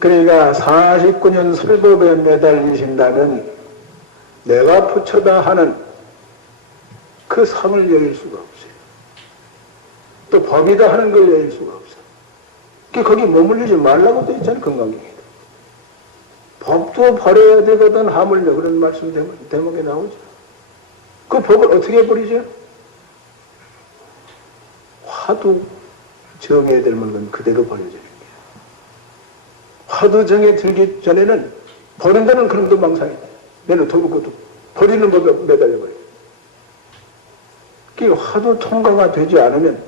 그러니까 49년 설법에 매달리신다면 내가 부처다 하는 그 상을 여길 수가 없어요. 또 법이다 하는 걸 여길 수가 없어요. 거기 머물리지 말라고 돼 있잖아요. 금강경에도. 법도 버려야 되거든 하물며 그런 말씀 대목에 나오죠. 그 법을 어떻게 버리죠? 화두 정해야 될 물건 그대로 버려져요. 화두 정에 들기 전에는 버린다는 그런 것도 망상이다. 내는 도둑것도 버리는 법에 매달려버려요. 그 화두 통과가 되지 않으면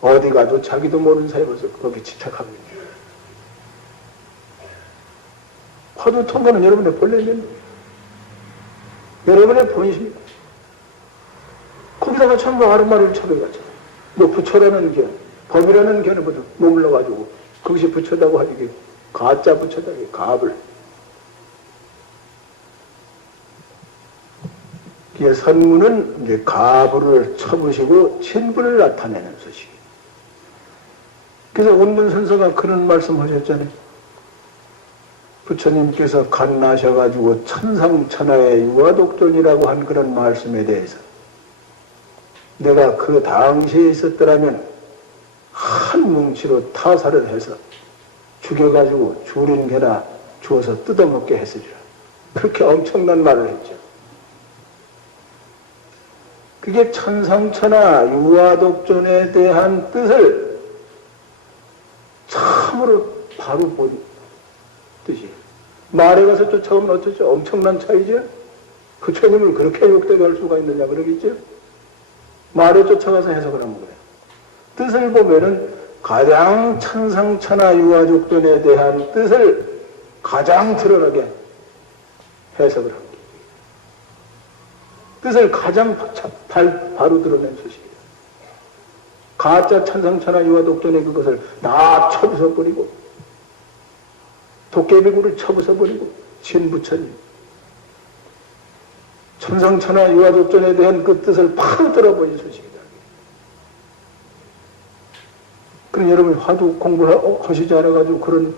어디 가도 자기도 모르는 사이에 벌써 거기 집착합니다. 화두 통과는 여러분의 본래면 여러분의 본심입니다. 거기다가 전부 아르마리를 쳐버려가지고 뭐 부처라는 견, 법이라는 견에 머물러가지고 그것이 부처다고 하지 가짜 부처다, 가불. 선문은 이제 가불을 쳐부시고 진불을 나타내는 소식. 그래서 운문선서가 그런 말씀 하셨잖아요. 부처님께서 간나셔가지고 천상천하의 유화독존이라고 한 그런 말씀에 대해서 내가 그 당시에 있었더라면 한 뭉치로 타살을 해서 죽여가지고 줄인 개나 주어서 뜯어먹게 했으리라. 그렇게 엄청난 말을 했죠. 그게 천상천하 유화독존에 대한 뜻을 참으로 바로 본 뜻이에요. 말에 가서 쫓아오면 어쩌죠? 엄청난 차이죠? 부처님을 그렇게 욕되게 할 수가 있느냐 그러겠죠? 말에 쫓아가서 해석을 하면 그래요. 뜻을 보면은 가장 천상천하 유화독존에 대한 뜻을 가장 드러나게 해석을 합니다. 뜻을 가장 바로 드러낸 소식이에요. 가짜 천상천하 유화독존의 그것을 다 쳐부숴버리고 도깨비구를 쳐부숴버리고 신부처님 천상천하 유화독존에 대한 그 뜻을 바로 들어보인 소식이다. 그럼 여러분 화두 공부를 하시지 않아가지고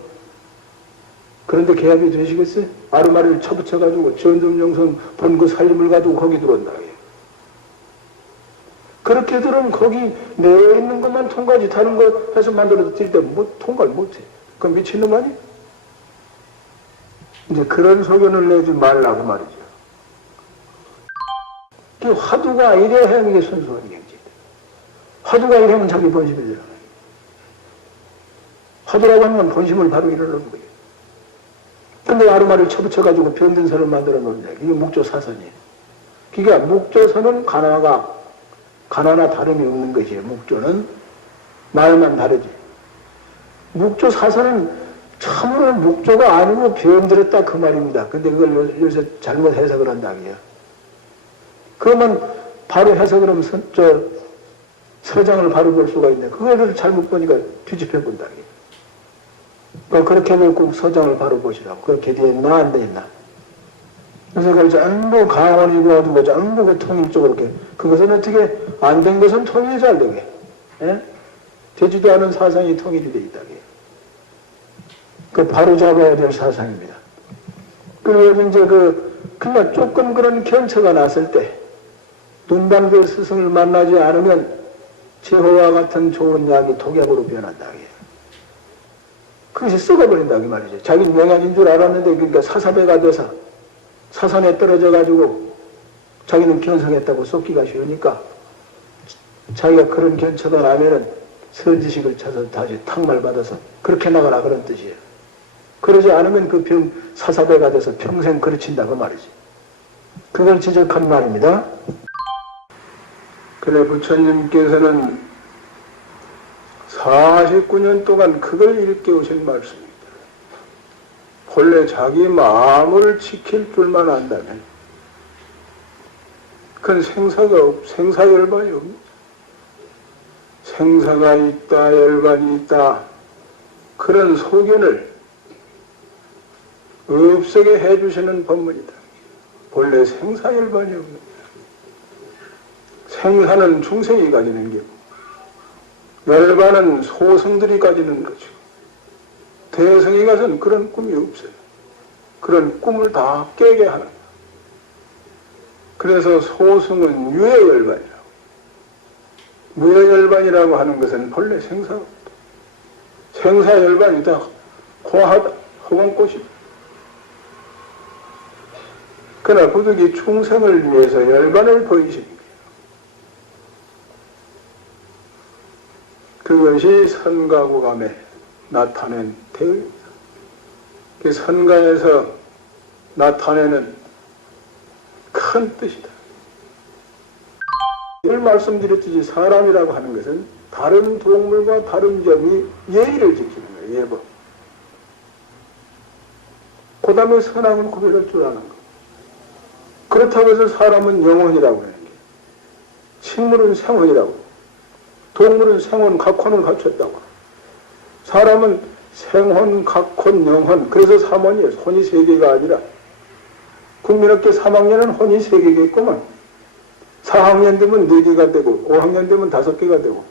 그런데 개합이 되시겠어요? 아르마리를 쳐붙여가지고 전등영성 본 그 살림을 가지고 거기 들어온다. 그렇게 들으면 거기 내에 있는 것만 통과지 다른 거 해서 만들어서 드릴 때 통과를 못해. 그건 미친놈 아니? 이제 그런 소견을 내지 말라고 말이죠. 그 화두가 이래야 하는 게 순수한 경지다. 화두가 이러면 자기 본심이 들어가요. 화두라고 하면 본심을 바로 이루는 거예요. 근데 아르마를 쳐붙여가지고 병든 선을 만들어 놓는다. 이게 묵조사선이에요. 그러니까 묵조선은 가나나 다름이 없는 것이에요. 묵조는 말만 다르지. 묵조사선은 참으로 묵조가 아니고 병들었다 그 말입니다. 근데 그걸 요새 잘못 해석을 한다고요. 그러면 바로 해석을 하면 서장을 바로 볼 수가 있네. 그거를 잘못 보니까 뒤집혀 본다고요. 그렇게 하면 꼭 서장을 바로 보시라고. 그렇게 돼 있나 안 돼 있나. 그래서 그걸 전부 강원이고 어두고 전부 그 통일적으로 이렇게. 그것은 어떻게 안 된 것은 통일이 잘 되게. 예? 되지도 않은 사상이 통일이 돼 있다게. 그 바로 잡아야 될 사상입니다. 그리고 이제 그냥 조금 그런 견처가 났을 때 눈방별 스승을 만나지 않으면 제호와 같은 좋은 약이 독약으로 변한다. 그것이 썩어버린다 그 말이죠. 자기는 명약인 줄 알았는데 그러니까 사사배가 돼서 사선에 떨어져가지고 자기는 견성했다고 쏟기가 쉬우니까 자기가 그런 견처가 나면은 선지식을 쳐서 다시 탁말 받아서 그렇게 나가라 그런 뜻이에요. 그러지 않으면 그 병 사사배가 돼서 평생 그르친다 그 말이지. 그걸 지적한 말입니다. 그래 부처님께서는 49년 동안 그걸 일깨우신 말씀입니다. 본래 자기 마음을 지킬 줄만 안다면 그건 생사열반이 없습니다. 생사가 있다, 열반이 있다 그런 소견을 없애게 해주시는 법문이다. 본래 생사열반이 없는 생사는 중생이 가지는 게고 열반은 소승들이 가지는 거죠. 대성에 가서는 그런 꿈이 없어요. 그런 꿈을 다 깨게 하는 거예요. 그래서 소승은 유해열반이라고. 무해열반이라고 하는 것은 본래 생사가 없다. 생사열반이다. 고하다. 허공꽃이다. 그러나 부득이 충성을 위해서 열반을 보이시는 거예요. 그것이 선가구감에 나타낸 대의입니다. 그 선가에서 나타내는 큰 뜻이다. 늘 말씀드렸듯이 사람이라고 하는 것은 다른 동물과 다른 점이 예의를 지키는 거예요. 예법. 그 다음에 선악을 구별할 줄 아는 거. 그렇다고 해서 사람은 영혼이라고 하는 게, 식물은 생혼이라고, 동물은 생혼, 각혼을 갖췄다고, 사람은 생혼, 각혼, 영혼, 그래서 삼혼이에요. 혼이 세 개가 아니라. 국민학교 3학년은 혼이 세 개겠구만. 4학년 되면 4개가 되고, 5학년 되면 5개가 되고,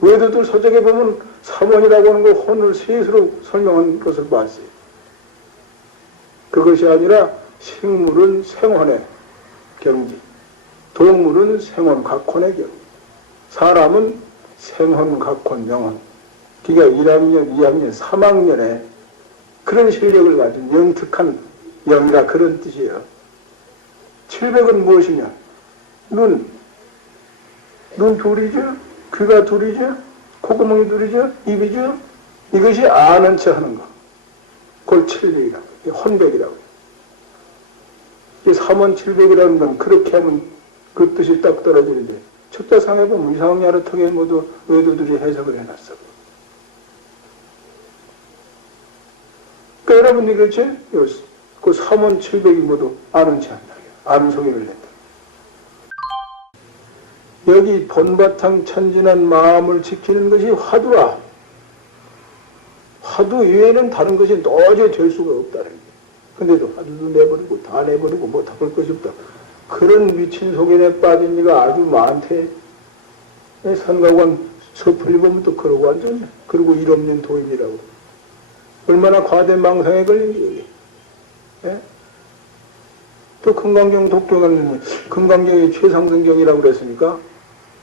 외도들 서적에 보면 삼혼이라고 하는 거 혼을 셋으로 설명한 것을 봤어요. 그것이 아니라 식물은 생혼의 경지, 동물은 생혼, 각혼의 경지, 사람은 생혼, 각혼, 영혼. 그러니까 1학년, 2학년, 3학년에 그런 실력을 가진 영특한 영이라 그런 뜻이에요. 700은 무엇이냐? 눈 둘이죠? 귀가 둘이죠? 콧구멍이 둘이죠? 입이죠? 이것이 아는 체 하는 거. 그걸 700이라고. 혼백이라고. 이 3원 700이라는 건 그렇게 하면 그 뜻이 딱 떨어지는데, 척자상에 보면 이상야로 턱에 모두 외도들이 해석을 해놨어. 그러니까 여러분이 그렇지? 그 3원 700이 모두 아는 체 한다. 아는 소리를 낸다. 여기 본바탕 천진한 마음을 지키는 것이 화두라. 화두 외에는 다른 것이 도저히 될 수가 없다는 거예요. 근데도 화두도 내버리고 다 내버리고 뭐 닦을 것이 없다. 그런 미친 속에 빠진 이가 아주 많대. 산가관 서풀리 보면 또 그러고 앉았냐. 그리고 일 없는 도인이라고. 얼마나 과대 망상에 걸린 게 예? 또 금강경 독경은 금강경이 최상승경이라고 그랬으니까,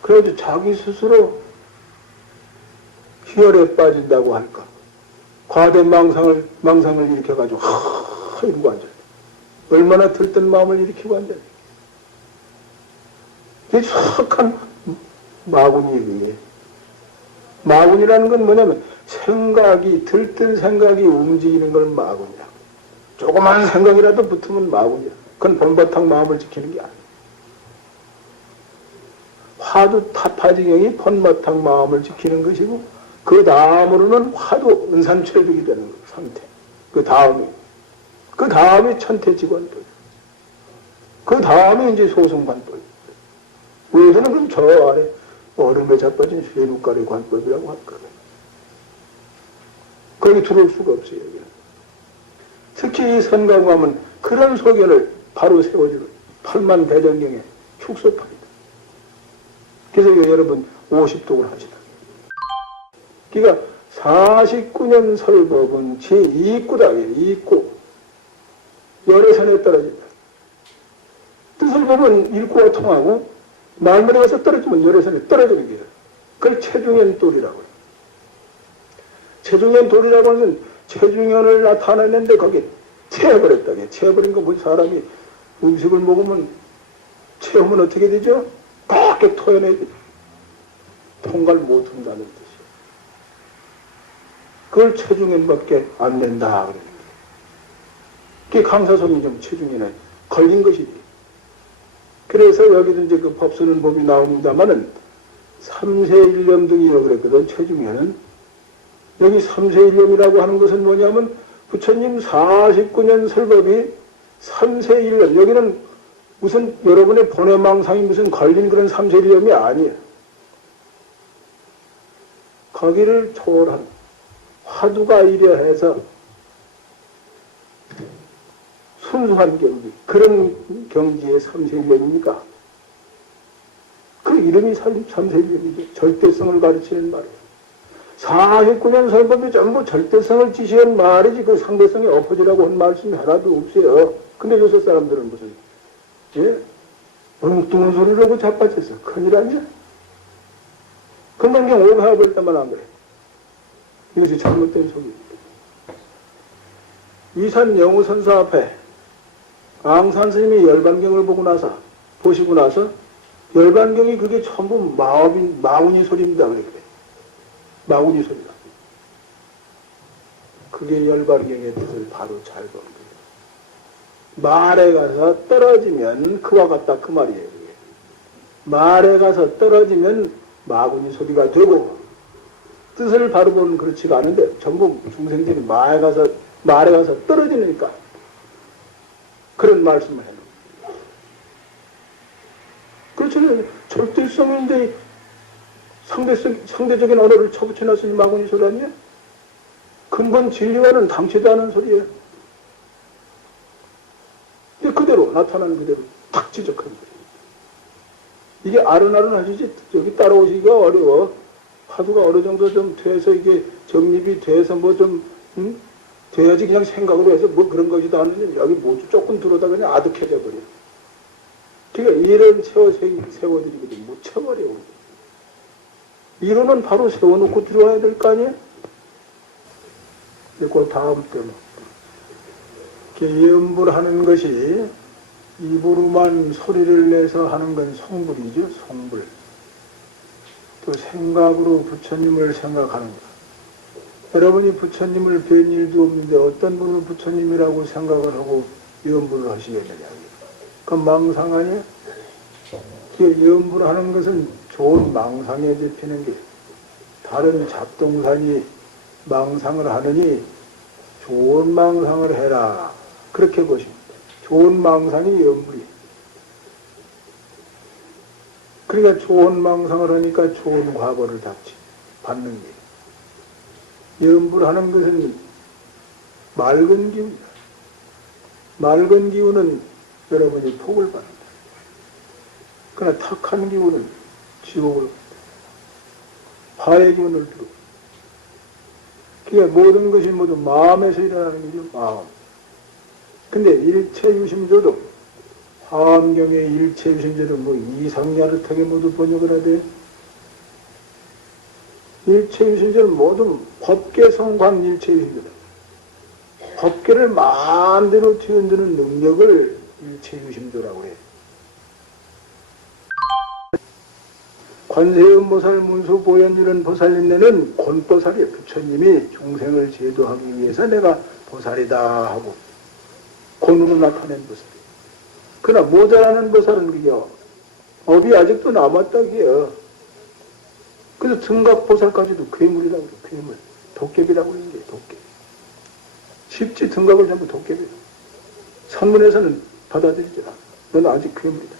그래도 자기 스스로 희열에 빠진다고 할까. 과대 망상을 일으켜가지고 이러고 앉아요. 얼마나 들뜬 마음을 일으키고 앉아요. 이게 척한 마군이에요. 마군이라는 건 뭐냐면 생각이, 들뜬 생각이 움직이는 걸 마군이야. 조그만 생각이라도 붙으면 마군이야. 그건 본바탕 마음을 지키는 게 아니야. 화두 타파지경이 본바탕 마음을 지키는 것이고, 그 다음으로는 화두 은산철벽이 되는 거예요. 상태. 그 다음이 천태지관법. 그 다음에 이제 소승관법. 외에서는 그럼 저 아래 얼음에 자빠진 쇠눈가리 관법이라고 할 거예요. 거기 들어올 수가 없어요. 여기는. 특히 이 선가구하면 그런 소견을 바로 세워주는 8만 대전경에 축소판이다. 그래서 여러분 50독을 하시다. 그러니까 49년 설법은 제2구다. 2구. 열애선에 떨어진다. 뜻을 보면 일구가 통하고 말문에 가서 떨어지면 열애선에 떨어지는 거예요. 그걸 체중현돌이라고 해요. 체중현돌이라고 하면 체중현을 나타내는데 거기에 채워버렸다. 채워버린 거 보니 사람이 음식을 먹으면 채우면 어떻게 되죠? 그렇게 토해내야 돼. 통갈 못한다는 뜻이에요. 그걸 체중현밖에 안 낸다. 그러는 그게 강사성이 좀 체중현에 걸린 것이지. 그래서 여기도 이제 그 법 쓰는 법이 나옵니다만은 3세 1념 등이라고 그랬거든, 체중현은. 여기 3세 1념이라고 하는 것은 뭐냐면 부처님 49년 설법이 3세 1념, 여기는 무슨 여러분의 본해망상이 무슨 걸린 그런 3세 1념이 아니에요. 거기를 초월한 화두가 이래 해서 순수한 경지, 그런 경지의 3세 1념이니까 그 이름이 3세 1념이죠. 절대성을 가르치는 말이에요. 49년 설법이 전부 절대성을 지시한 말이지 그 상대성이 엎어지라고 한 말씀이 하나도 없어요. 근데 요새 사람들은 무슨 예? 엉뚱한 소리라고 자빠졌어. 큰일 아니야? 금강경 오해할 때만 안 그래. 이것이 잘못된 소리입니다. 이산 영우선사 앞에 앙산 스님이 열반경을 보시고 나서 열반경이 그게 전부 마운이 소리입니다. 그래. 마운이 소리다. 그게 열반경의 뜻을 바로 잘 보는 거예요. 말에 가서 떨어지면 그와 같다 그 말이에요. 그게. 말에 가서 떨어지면 마군이 소리가 되고 뜻을 바로 보는 그렇지가 않은데 전부 중생들이 말에 가서 떨어지니까 그런 말씀을 해요. 그렇잖아요. 절대성인데 상대적인 언어를 쳐붙여놨으니 마군이 소리 아니에요? 근본 진리와는 당치도 않은 소리예요. 근데 그대로 나타나는 그대로 탁 지적한 거예요. 이게 아른아른하시지 여기 따라오시기가 어려워. 화두가 어느 정도 좀 돼서 이게 정립이 돼서 뭐 좀 돼야지 그냥 생각으로 해서 뭐 그런 것이도 않는데 여기 뭐 조금 들어오다 그냥 아득해져 버려. 그러니까 이런 세워드리거든 묻혀버려. 이론은 바로 세워놓고 들어와야 될 거 아니야? 그 다음 때는 예음불 하는 것이 입으로만 소리를 내서 하는 건 성불이죠. 성불. 또 생각으로 부처님을 생각하는 것. 여러분이 부처님을 뵌 일도 없는데 어떤 분을 부처님이라고 생각을 하고 예음불을 하시겠느냐. 그건 망상 아니에요? 예음불 하는 것은 좋은 망상에 잡히는 게 다른 잡동산이 망상을 하느니 좋은 망상을 해라. 그렇게 보십니다. 좋은 망상이 염불이. 그러니까 좋은 망상을 하니까 좋은 과거를 받는 게. 염불하는 것은 맑은 기운이다. 맑은 기운은 여러분이 복을 받는다. 그러나 탁한 기운은 지옥을 받는다. 화의 기운을 들어. 그러니까 모든 것이 모두 마음에서 일어나는 거죠. 마음. 근데 일체유심조도 화엄경의 일체유심조도 뭐 이상야릇하게 모두 번역을 하되 일체유심조는 모두 법계성관 일체유심조다. 법계를 마음대로 뒤흔드는 능력을 일체유심조라고 해요. 관세음보살 문수보현주는 보살님네는 곤보살이에요. 부처님이 중생을 제도하기 위해서 내가 보살이다 하고 곤으로 나타낸 보살이에요. 그러나 모자라는 보살은 그게요. 업이 아직도 남았다 그게요. 그래서 등각보살까지도 괴물이라고 그래요. 괴물. 도깨비라고 그러는 게 도깨비. 십지 등각을 전부 도깨비예요. 산문에서는 받아들이지 않아. 너는 아직 괴물이다.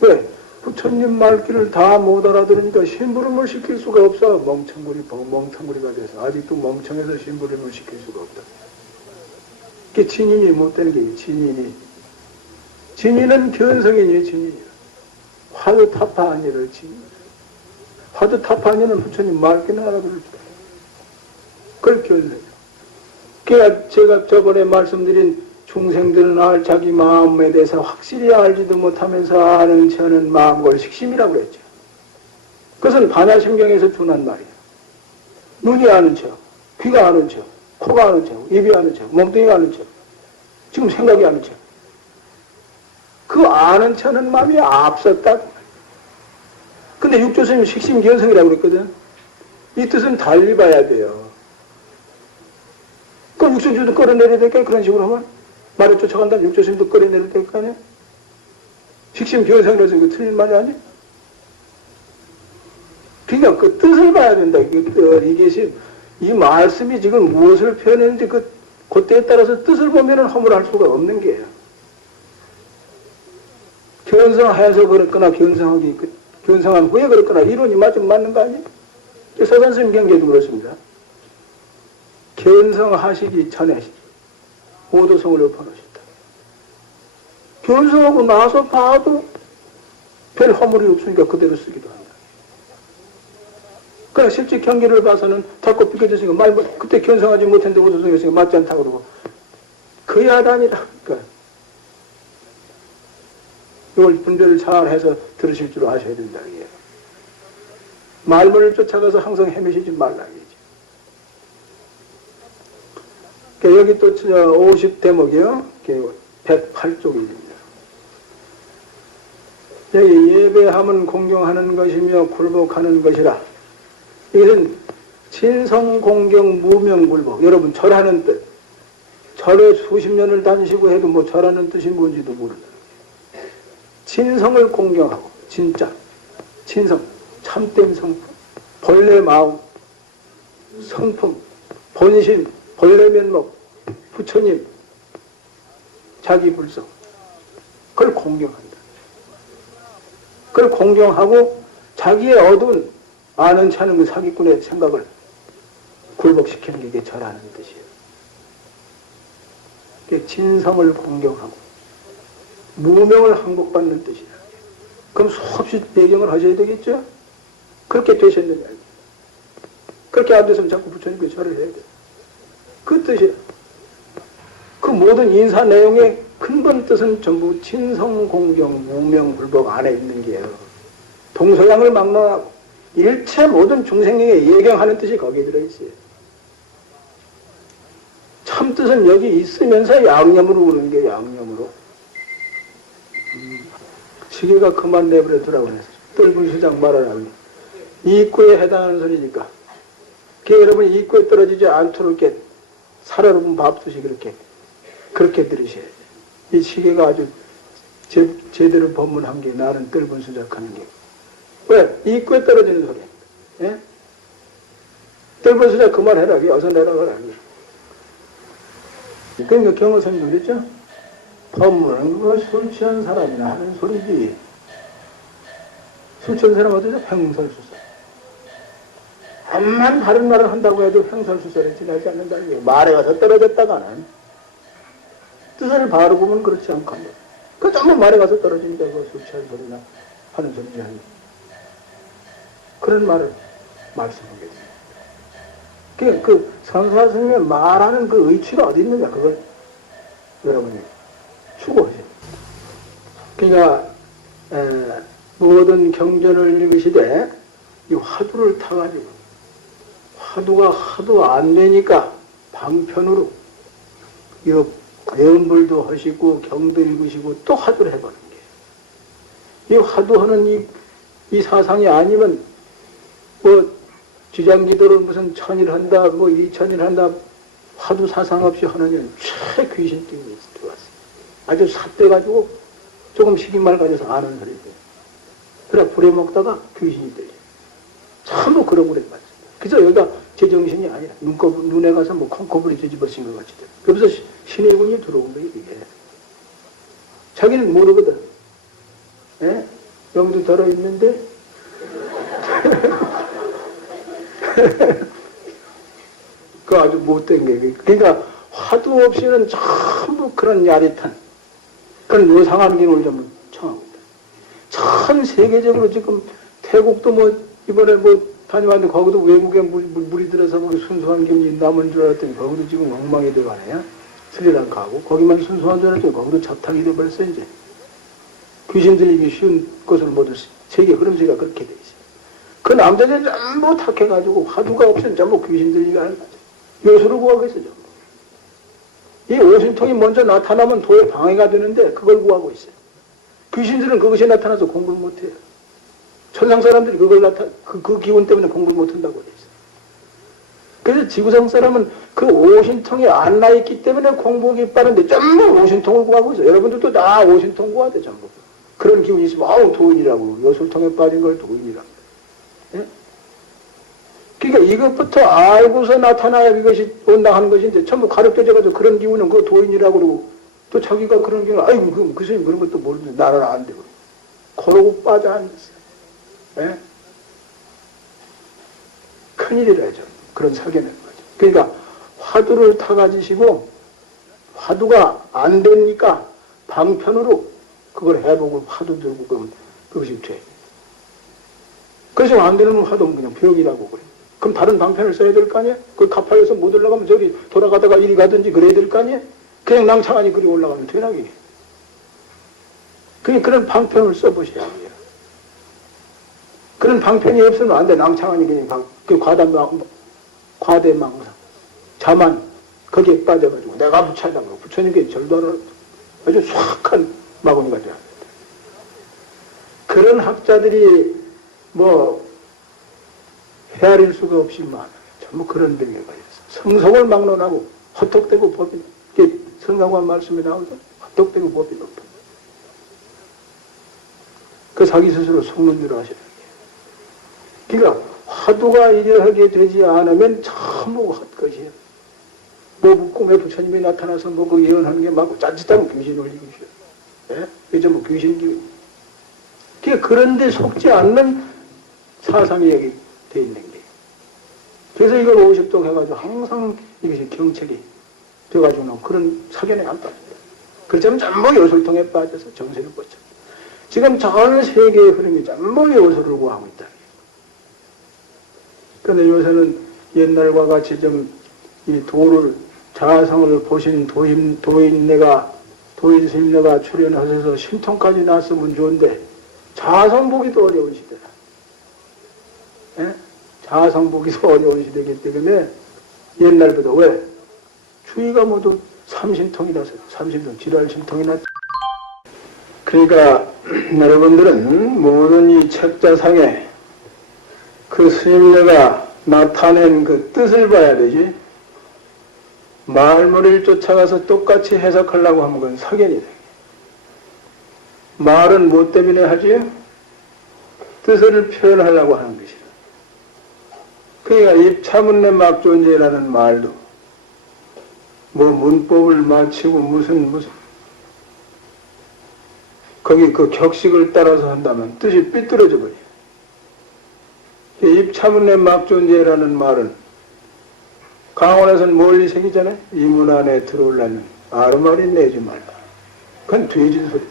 왜? 부처님 말귀를 다 못 알아들으니까 심부름을 시킬 수가 없어. 멍청구리가 돼서. 아직도 멍청해서 심부름을 시킬 수가 없다. 그게 진인이 못 되는 게 진인이. 진인은 견성이니 진인이야. 화두타파하니를 진인. 화두타파하니는 부처님 말귀는 알아들을 줄 알아요. 그걸 견성이야. 그러니까 제가 저번에 말씀드린 중생들은 자기 마음에 대해서 확실히 알지도 못하면서 아는 척하는 마음골 식심이라고 그랬죠. 그것은 반야심경에서 준한 말이에요. 눈이 아는 척, 귀가 아는 척, 코가 아는 척, 입이 아는 척, 몸뚱이가 아는 척, 지금 생각이 아는 척. 그 아는 척하는 마음이 앞섰다. 근데 육조스님 식심견성이라고 그랬거든. 이 뜻은 달리 봐야 돼요. 그럼 육조스님도 끌어내려야 될까? 그런 식으로 하면? 말을 쫓아간다면 육조스님도 끌어내려야 될 거 아니야? 식심견성이라서 이거 틀린 말이 아니야? 그러니까 그 뜻을 봐야 된다. 이게 이 말씀이 지금 무엇을 표현했는지 그때에 따라서 뜻을 보면은 허물할 수가 없는 게예요. 견성해서 그랬거나 견성한 후에 그랬거나 이론이 맞는 거 아니에요? 서산스님 경계도 그렇습니다. 견성하시기 전에 오도성을 엎어놓으셨다. 견성하고 나서 봐도 별 허물이 없으니까 그대로 쓰기도 한다. 그러나 실제 경기를 봐서는 자꾸 비켜졌으니까 그때 견성하지 못했는데 우수성했으니까 맞지 않다고 그러고 그 야단이라니까. 이걸 분별을 잘 해서 들으실 줄 아셔야 된다. 이게. 말문을 쫓아가서 항상 헤매시지 말라. 그러니까 여기 또 50대목이요. 108쪽입니다. 여기 예배함은 공경하는 것이며 굴복하는 것이라. 이것은 진성공경 무명굴복. 여러분 절하는 뜻. 절에 수십 년을 다니시고 해도 뭐 절하는 뜻이 뭔지도 모른다. 진성을 공경하고 진짜 진성 참된 성품 본래 마음 성품 본심 본래 면목 부처님 자기 불성 그걸 공경한다. 그걸 공경하고 자기의 어두운 아는 차는 그 사기꾼의 생각을 굴복시키는 게 이게 절하는 뜻이에요. 이게 진성을 공경하고 무명을 항복받는 뜻이야. 그럼 수없이 배경을 하셔야 되겠죠? 그렇게 되셨느냐. 그렇게 안 됐으면 자꾸 부처님께 절을 해야 돼. 그 뜻이야. 그 모든 인사 내용의 근본 뜻은 전부 진성공경, 무명불복 안에 있는 게요. 동서양을 막론하고 일체 모든 중생에게 예경하는 뜻이 거기에 들어있어요. 참 뜻은 여기 있으면서 양념으로 오는 게 양념으로. 시계가 그만 내버려두라고 그랬어요. 뜰분 수장 말하라고. 이익구에 해당하는 소리니까. 그게 여러분 이익구에 떨어지지 않도록 이렇게 살아놓은 밥솥이 그렇게 들으셔야 돼요. 이 시계가 아주 제대로 법문한 게 나는 뜰분 수작하는 게. 왜? 이익구에 떨어지는 소리야. 예? 뜰분 수작 그만해라. 어서 내라고 하라. 그러니까 경호선님 그랬죠? 법문은 그거 술 취한 사람이나 하는 소리지. 술 취한 사람 어떠죠? 횡설수설. 암만 다른 말을 한다고 해도 횡설수설에 지나지 않는다는 거예요. 말에 가서 떨어졌다가는 뜻을 바르고 보면 그렇지 않고 합니다. 그 전부 말에 가서 떨어지니까 그 술 취한 소리나 하는 소리지 하는 그런 말을 말씀하게 됩니다. 그러니까 그 선사 스님의 말하는 그 의취가 어디 있느냐 그걸 여러분이 추구하세요. 그러니까 모든 경전을 읽으시되 이 화두를 타가지고 화두가 하도 안 되니까 방편으로 이 연불도 하시고 경도 읽으시고 또 화두를 해보는 게 이 화두하는 이 사상이 아니면 뭐 주장기도를 무슨 천일 한다 뭐 이천일 한다 화두 사상 없이 하느냐는 최 귀신병이 들어왔어요. 아주 삿돼가지고 조금 식인말 가져서 아는 소리들. 그래 부려먹다가 귀신이 되죠. 전부 그런 거래 맞습니다. 그래서 여기가 제정신이 아니라 눈에 가서 뭐 콩코불이 뒤집어진 것 같이 돼. 그래서 신의 군이 들어온 거예요 이게. 자기는 모르거든. 예? 영도 들어있는데 그 아주 못된 게 그러니까 화두 없이는 전부 그런 야릿한 그런 요상한 경우를 전부 청합니다. 전 세계적으로 지금 태국도 뭐 이번에 뭐 다녀왔는데 거기도 외국에 물이 들어서 뭐 순수한 경이 남은 줄 알았더니 거기도 지금 엉망이 돼가네요. 스리랑카하고 거기만 순수한 줄 알았더니 거기도 잡탕이 돼버렸어 이제. 귀신 들리기 쉬운 것을 모두 세계 흐름세가 그렇게 돼 있어요. 그 남자들 전부 탁해가지고 화두가 없으면 전부 귀신 들리게 하는 거죠. 요소를 구하고 있어요. 이 오신통이 먼저 나타나면 도에 방해가 되는데 그걸 구하고 있어요. 귀신들은 그것이 나타나서 공부를 못해요. 천상 사람들이 그 기운 때문에 공부를 못한다고 그랬어요. 그래서 지구상 사람은 그 오신통이 안 나있기 때문에 공부하기 빠른데 전부 오신통을 구하고 있어요. 여러분들도 다 오신통 구하대 전부. 그런 기운이 있으면 아우 도인이라고 요술통에 빠진 걸 도인이라고. 예? 그러니까 이것부터 알고서 나타나야 이것이 온당하는 것인데 전부 가르쳐져가지고 그런 기운은 그 도인이라고 그러고 또 자기가 그런 기운은 아이고 그 스님 그런 것도 모르는데 나는 안 되고 그러고 빠져 앉았어요. 예? 큰일이라죠. 그런 설계는 거죠. 그러니까 화두를 타가지시고 화두가 안 되니까 방편으로 그걸 해보고 화두 들고 그러면 그것이 돼. 그래서 안 되는 화두는 그냥 병이라고 그래. 그럼 다른 방편을 써야 될 거 아니야? 그 가파에서 못 올라가면 저기 돌아가다가 이리 가든지 그래야 될 거 아니야? 그냥 낭창하니 그리 올라가면 되나, 그게? 그런 방편을 써보셔야 해요. 그런 방편이 없으면 안 돼. 낭창하니 그냥 과대망상. 자만 거기에 빠져가지고 내가 부처다. 부처님께 절도 안 하는 아주 수학한 마구니가 돼야 합니다. 그런 학자들이 헤아릴 수가 없이 많아요. 전부 그런 병에 걸려서 성성을 막론하고 헛똑대고 법이, 이게 성경관 말씀이 나오죠. 헛똑대고 법이 높아. 그 자기 스스로 속는 줄 아셔야 돼요. 그러니까 화두가 이러하게 되지 않으면 전부 헛것이에요. 꿈에 부처님이 나타나서 그 예언하는 게 맞고 짠짓하면 귀신 올리기죠. 예? 그게 전부 귀신기. 그런데 속지 않는 사상이 여기 돼 있는 게. 그래서 이걸 50도 해가지고 항상 이것이 경책이 돼가지고 그런 사견에 안 빠집니다. 그렇지만 전부 요술통에 빠져서 정신을 뻗쳐. 지금 전 세계의 흐름이 전부 요술을 구하고 있다. 그런데 요새는 옛날과 같이 좀 이 도를, 자성을 보신 도인네가 출연하셔서 신통까지 났으면 좋은데 자성 보기도 어려운 시대다. 예? 자성 보기도 어려운 시대이기 때문에 옛날보다 왜? 주의가 모두 삼신통이라서 삼신통, 지랄신통이나. 그러니까 여러분들은 모든 이 책자상에 그 스님네가 나타낸 그 뜻을 봐야 되지. 말머리를 쫓아가서 똑같이 해석하려고 하면 그건 사견이다. 말은 뭐 때문에 하지? 뜻을 표현하려고 하는 것이다. 그러니까 입차문내 막존재라는 말도 문법을 마치고 무슨 거기 그 격식을 따라서 한다면 뜻이 삐뚤어져 버려. 입차문내 막존재라는 말은 강원에서는 멀리 새기잖아요. 이 문 안에 들어오려면 아르마리 내지 말라. 그건 뒤진 소리다.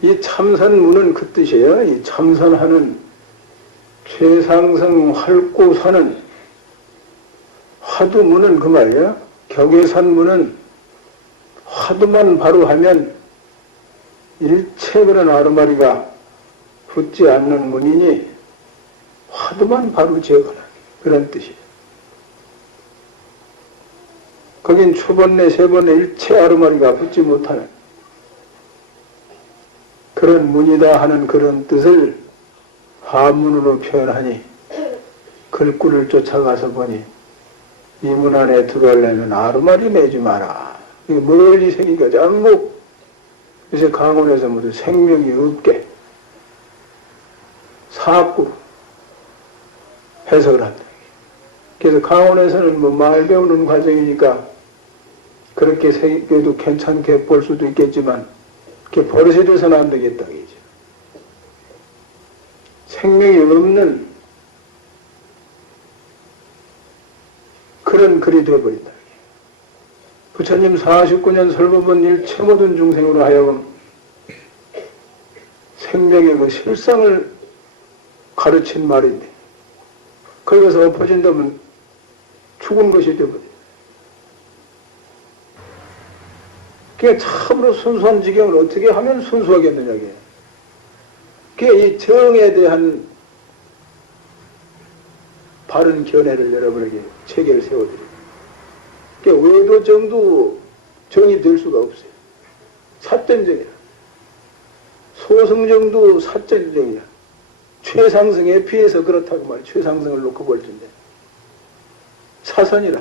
이 참선문은 그 뜻이에요. 이 참선하는 최상승 활고사는 화두문은 그 말이에요. 격의선문은 화두만 바로 하면 일체 그런 아르마리가 붙지 않는 문이니 화두만 바로 지어가라. 그런 뜻이에요. 거긴 초번내, 세번내 일체 아르마리가 붙지 못하는 그런 문이다 하는 그런 뜻을 화문으로 표현하니 글꿀을 쫓아가서 보니 이 문 안에 들어가려면 아르마리 내지 마라. 이게 멀리 생기니까 전부 요새 강원에서 모두 생명이 없게 사악구로 해석을 한다. 그래서 강원에서는 말 배우는 과정이니까 그렇게 새겨도 괜찮게 볼 수도 있겠지만 그게 버릇이 돼서는 안 되겠다. 이제. 생명이 없는 그런 글이 되어버린다. 부처님 49년 설법은 일체 모든 중생으로 하여금 생명의 그 실상을 가르친 말인데 거기서 엎어진다면 죽은 것이 되어버린다. 그게 참으로 순수한 지경을 어떻게 하면 순수하겠느냐. 그게 이 정에 대한 바른 견해를 여러분에게 체계를 세워드립니다. 그게 외도정도 정이 될 수가 없어요. 사전정이라. 소승정도 사전정이라. 최상승에 비해서 그렇다고 말이야. 최상승을 놓고 볼 텐데. 사선이라.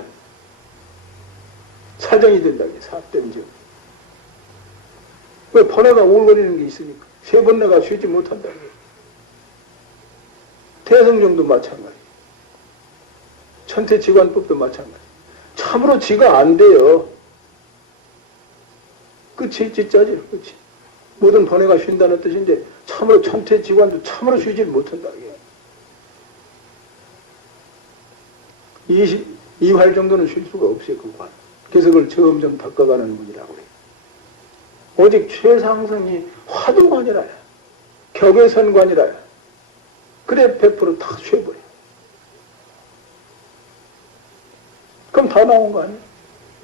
사정이 된다고 해. 사전정. 왜 번뇌가 오글거리는 게 있으니까. 세 번뇌가 쉬지 못한다고 해. 대성정도 마찬가지. 천태지관법도 마찬가지. 참으로 지가 안 돼요. 끝이 찌짜지, 끝이. 모든 번뇌가 쉰다는 뜻인데, 참으로 천태지관도 참으로 쉬지 못한다. 22활 정도는 쉴 수가 없어요, 그 관. 그래서 그걸 점점 닦아가는 문이라고 해요. 오직 최상승이 화두관이라야. 격의선관이라야. 그래 100%다 쇠버려. 그럼 다 나온 거 아니에요?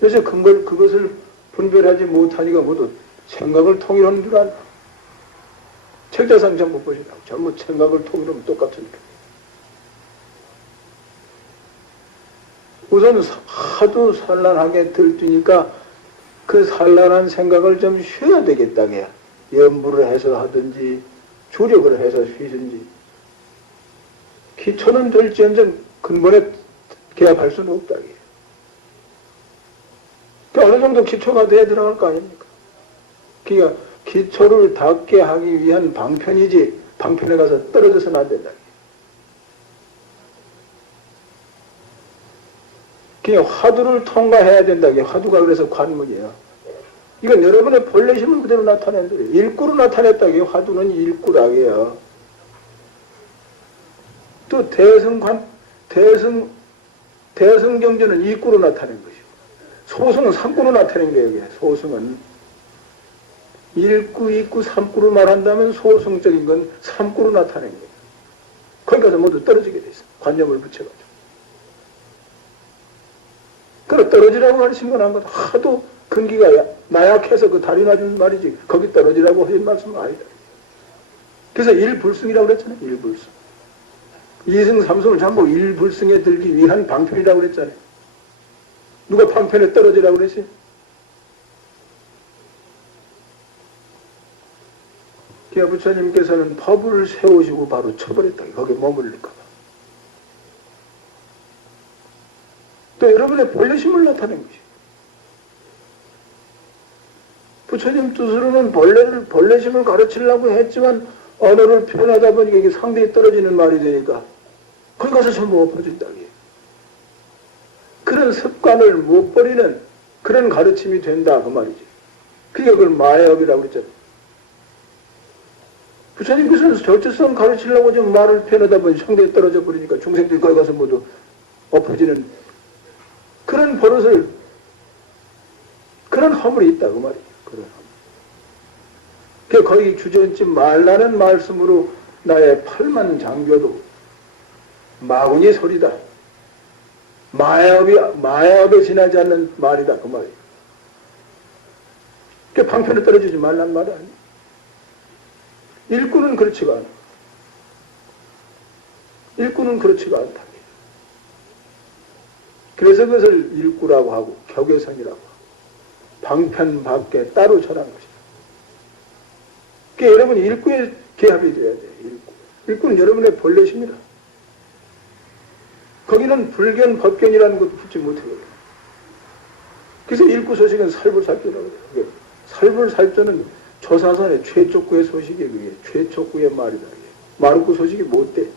요새 그것을 분별하지 못하니까 모두 생각을 통일하는 줄 알아. 책자상 전부 보시라고. 전부 생각을 통일하면 똑같으니까. 우선 하도 산란하게 들뜨니까 그 산란한 생각을 좀 쉬어야 되겠다. 염불을 해서 하든지 주력을 해서 쉬든지. 기초는 될지언정 근본에 개합할 수는 없다. 어느 정도 기초가 돼야 들어갈 거 아닙니까? 그러니까 기초를 닿게 하기 위한 방편이지 방편에 가서 떨어져서는 안 된다. 그러니까 화두를 통과해야 된다. 화두가 그래서 관문이에요. 이건 여러분의 본래심을 그대로 나타낸 거예요. 일구로 나타냈다. 화두는 일구라고요. 또 대승경전은 이구로 나타낸 것이고 소승은 삼구로 나타낸 거예요. 소승은 일구, 이구, 삼구로 말한다면 소승적인 건 삼구로 나타낸 거예요. 거기 가서 모두 떨어지게 돼 있어. 관념을 붙여가지고. 그래 떨어지라고 하신 건 한 것. 하도 근기가 나약해서 그 다리 낮은 말이지 거기 떨어지라고 하신 말씀은 아니다. 그래서 일불승이라고 그랬잖아요. 일불승. 이승 삼승을 전부 일불승에 들기 위한 방편이라고 그랬잖아요. 누가 방편에 떨어지라고 그랬어요? 기아 부처님께서는 법을 세우시고 바로 쳐버렸다. 거기에 머물릴까 봐. 또 여러분의 본래심을 나타낸 것이고. 부처님 뜻으로는 본래심을 가르치려고 했지만 언어를 표현하다 보니까 이게 상대에 떨어지는 말이 되니까 거기 가서 전부 엎어진다. 그런 습관을 못 버리는 그런 가르침이 된다 그 말이지. 그게 그걸 마야업이라고 그랬잖아요. 부처님께서는 절제성 가르치려고 좀 말을 표현하다 보니 상대에 떨어져 버리니까 중생들이 거기 가서 모두 엎어지는 그런 버릇을 그런 허물이 있다 그 말이에요. 그런 허물. 그 거기 주저앉지 말라는 말씀으로 나의 팔만 장교도 마구니 소리다. 마야업에 지나지 않는 말이다 그 말이에요. 그 방편에 떨어지지 말란 말이 아니에요. 일구는 그렇지가 않아. 일구는 그렇지가 않다. 그래서 그것을 일구라고 하고 격외선이라고 하고 방편 밖에 따로 전한 것이다. 그러니까 여러분이 일구에 개합이 돼야 돼요. 일구는 여러분의 본래심이다. 거기는 불견, 법견이라는 것도 붙지 못해요. 그래서 일구 소식은 살불살조라고 해요. 살불살조는 조사선의 최초구의 소식이 그게 최초구의 말이다. 마루구 소식이 못돼.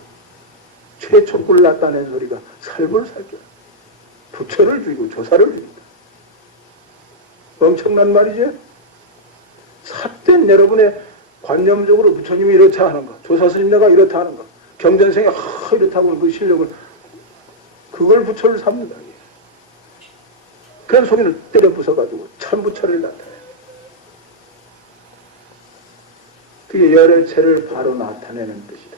최초구를 나타낸 소리가 살불살조. 부처를 죽이고 조사를 죽인다. 엄청난 말이죠. 삿된 여러분의 관념적으로 부처님이 이렇다 하는 거, 조사스님네가 이렇다 하는 거, 경전생이 이렇다고 그 실력을 그걸 부처를 삼는다. 그런 소리를 때려 부숴가지고 참 부처를 나타내. 그게 열애체를 바로 나타내는 뜻이다.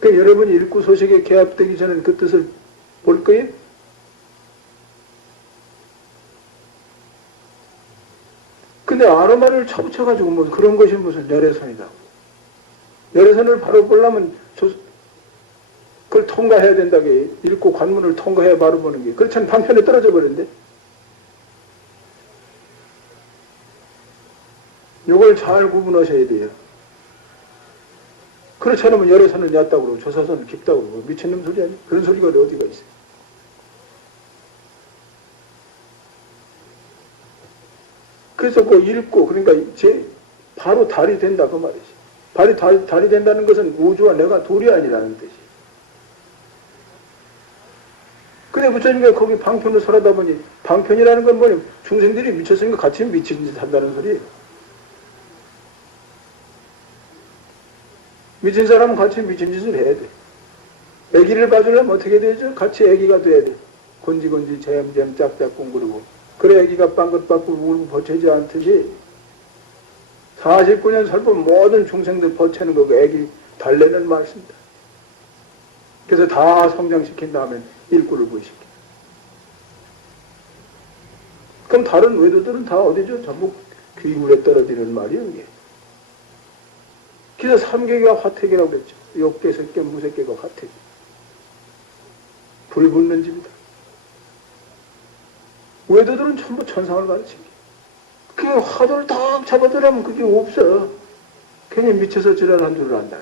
그 여러분이 일구 소식에 개합되기 전에 그 뜻을 볼 거예요? 근데 아로마를 쳐붙여가지고 뭐 그런 것이 무슨 열애선이다. 열애선을 바로 보려면 그걸 통과해야 된다게 읽고 관문을 통과해야 바로 보는 게 그렇지 않으면 방편에 떨어져 버린대. 이걸 잘 구분하셔야 돼요. 그렇지 않으면 열애선을 얕다고 그러고 조사선을 깊다고 그러고 미친놈 소리 아니야? 그런 소리가 어디가 있어요? 그래서 그 읽고 그러니까 바로 달이 된다 그 말이지. 달이 된다는 것은 우주와 내가 둘이 아니라는 뜻이. 근데 부처님이 거기 방편을 설하다 보니 방편이라는 건 뭐냐? 중생들이 미쳤으니까 같이 미친 짓 한다는 소리예요. 미친 사람은 같이 미친 짓을 해야 돼. 애기를 봐주려면 어떻게 되죠? 같이 애기가 돼야 돼. 건지건지 잼잼 짝짝 꿍그르고. 그래 애기가 빵긋빵긋 울고 버티지 않듯이 49년 설법 모든 중생들 버티는 거 애기 달래는 말씀이다. 그래서 다 성장시킨 다음에 일구를 부여시킵니다. 그럼 다른 외도들은 다 어디죠? 전부 귀물에 떨어지는 말이에요, 이게. 그래서 삼계가 화택이라고 그랬죠. 욕계, 색계, 무색계가 화택. 불 붙는 집이다. 외도들은 전부 천상을 가르칩니다. 그게 화두를 딱 잡아들으면 그게 없어. 괜히 미쳐서 지랄한 줄을 안다.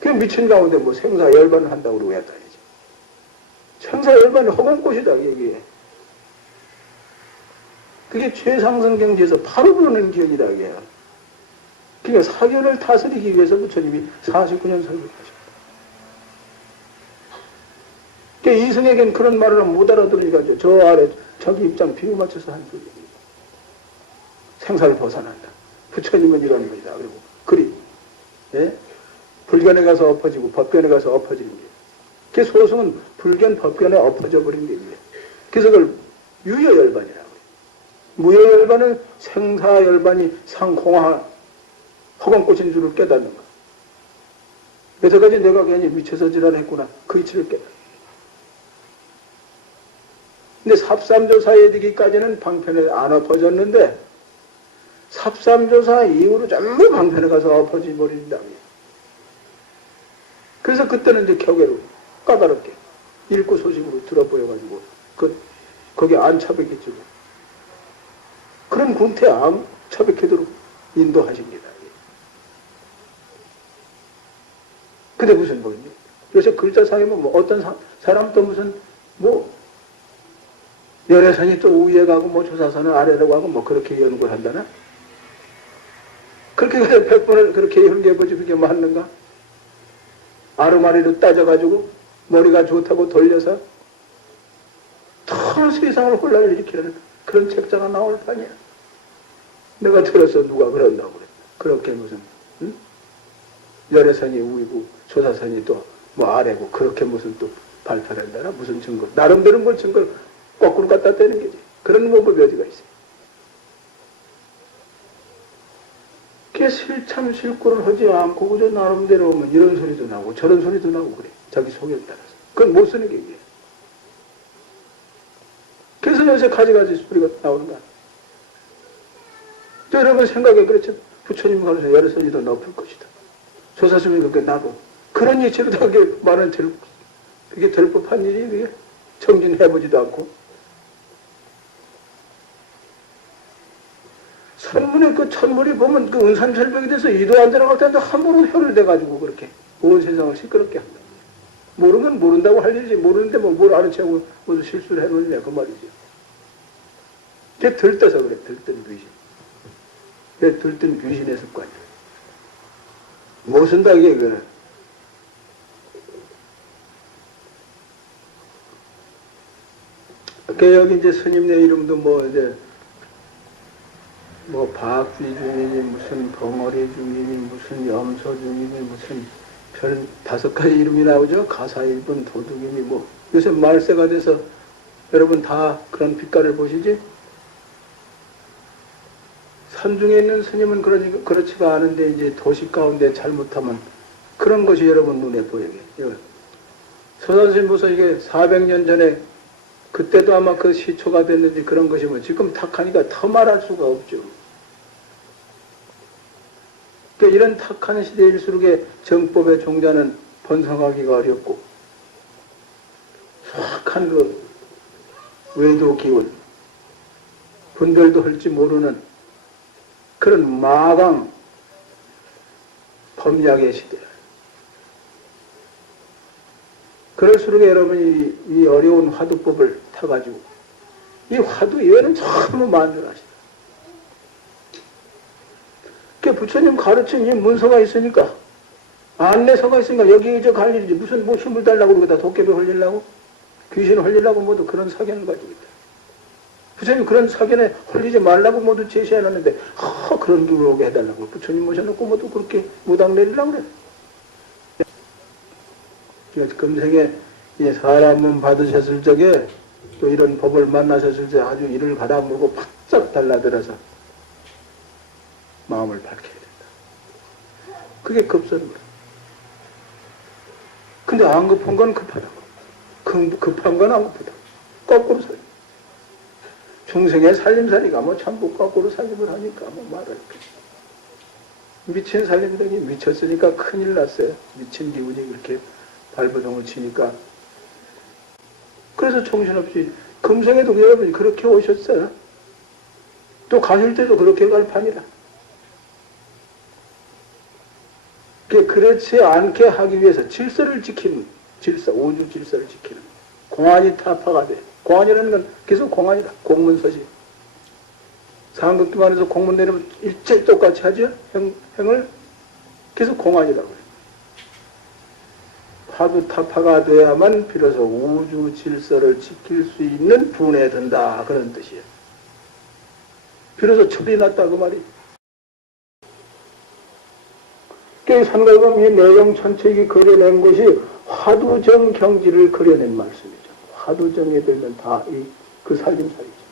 그게 미친 가운데 뭐 생사열반을 한다고 그러고 했다니지. 생사열반은 허공꽃이다, 이게. 그게 최상승 경지에서 바로 부르는 기운이다, 이게. 그러니까 사견을 다스리기 위해서 부처님이 49년 설법하십니다. 그러니까 이승에겐 그런 말을 하면 못 알아들으니까 저 아래 자기 입장 비유 맞춰서 한 소리입니다. 생사를 벗어난다. 부처님은 이런 분이다. 그리고 그리 예? 불견에 가서 엎어지고 법견에 가서 엎어지는 게. 그 소승은 불견, 법견에 엎어져 버린 게 이게. 그래서 그걸 유여열반이라고 해요. 무여열반은 생사열반이 상공하 허공꽃인 줄을 깨닫는 거. 여태까지 내가 괜히 미쳐서 지랄했구나. 그 이치를 깨닫는 거. 근데 삽삼조사에 이르기까지는 방편에 안 엎어졌는데 삽삼조사 이후로 전부 방편에 가서 엎어져 버린다며. 그래서 그때는 이제 격외로 까다롭게 읽고 소식으로 들어보여가지고 거기 안 차백했죠. 그런 군태 안 차백하도록 인도하십니다. 근데 무슨 뭐냐? 요새 글자상이면 뭐 어떤 사람도 무슨 뭐 열애선이 또 위에 가고 뭐 조사선은 아래라고 하고 뭐 그렇게 연구를 한다나? 그렇게 100번을 그렇게 연구해보지 그게 맞는가? 아르마리로 따져가지고 머리가 좋다고 돌려서 더 세상을 혼란을 일으키는 그런 책자가 나올 판이야. 내가 들어서 누가 그런다고 그래. 그렇게 무슨 응? 열애선이 우이고 조사선이 또 뭐 아래고 그렇게 무슨 또 발표를 한다나? 무슨 증거 나름대로 뭐 증거를 거꾸로 갖다 대는 거지. 그런 모법이 어디가 있어요. 그게 실참 실구를 하지 않고 그저 나름대로 오면 이런 소리도 나고 저런 소리도 나고 그래. 자기 속에 따라서. 그건 못 쓰는 게 이게. 그래서 요새 가지가지 소리가 나오는가. 저 여러분 생각에 그렇죠. 부처님 가면서 열애선이 더 높을 것이다. 조사스님이 그렇게 나도 그런 이치로 다 그게 말은 그게 될 법한 일이 그게 정진해보지도 않고. 선문에 그 천물이 보면 그 은산철벽에 대해서 이도 안 들어갈 때도 함부로 혀를 대가지고 그렇게 온 세상을 시끄럽게 한다. 모르면 모른다고 할 일이지. 모르는데 뭐 뭘 아르치고 모두 실수를 해놓느냐 그 말이지. 그게 들떠서 그래. 들뜬 귀신. 그게 들뜬 귀신의 습관이야. 못 쓴다 이게 그거는. 그 여기 이제 스님네 이름도 뭐 이제 뭐 박쥐 중이니 무슨 벙어리 중이니 무슨 염소 중이니 무슨 별 5가지 이름이 나오죠. 가사일본 도둑이니 뭐 요새 말세가 돼서 여러분 다 그런 빛깔을 보시지? 산중에 있는 스님은 그렇지가 않은데 이제 도시 가운데 잘못하면 그런 것이 여러분 눈에 보이게. 서산스님 무슨 이게 400년 전에 그때도 아마 그 시초가 됐는지 그런 것이 뭐 지금 탁하니까 더 말할 수가 없죠. 그러니까 이런 탁한 시대일수록에 정법의 종자는 번성하기가 어렵고 수확한 그 외도 기운 분별도 할지 모르는 그런 마강 범약의 시대. 그럴수록 여러분이 이 어려운 화두법을 타가지고 이 화두 이외에는 전부 만들하시다. 그 부처님 가르친 이 문서가 있으니까 안내서가 있으니까 여기 저 갈 일이지 무슨 뭐 힘을 달라고 그러다 도깨비 홀리려고 귀신을 홀리려고 모두 그런 사견을 가지고 있다. 부처님 그런 사견에 홀리지 말라고 모두 제시해놨는데 그런 길로 오게 해달라고 부처님 모셔놓고 모두 그렇게 무당 내리려고 그래. 금생에 사람 몸 받으셨을 적에 또 이런 법을 만나셨을 때 아주 이를 가다물고 바짝 달라들어서 마음을 밝혀야 된다. 그게 급선물. 근데 안 급한 건 급하다고. 급한 건 안 급하다고. 거꾸로 살림. 중생의 살림살이가 뭐 전부 거꾸로 살림을 하니까 뭐 말할 게. 미친 살림들이 미쳤으니까 큰일 났어요. 미친 기분이 그렇게 발버둥을 치니까. 그래서 정신없이 금성에도 여러분이 그렇게 오셨어요. 또 가실 때도 그렇게 갈 판이다. 그렇지 않게 하기 위해서 질서를 지키는 질서, 우주 질서를 지키는 공안이 타파가 돼. 공안이라는 건 계속 공안이다. 공문서지. 상극기만 해서 공문 내리면 일제히 똑같이 하죠. 행을 계속 공안이라고 해요. 화두타파가 돼야만 비로소 우주 질서를 지킬 수 있는 분에 든다. 그런 뜻이에요. 비로소 철이 났다 그 말이. 산가금 이 내용 전체에 그려낸 것이 화두정 경지를 그려낸 말씀이죠. 화두정에 들면 다 그 살림살이죠.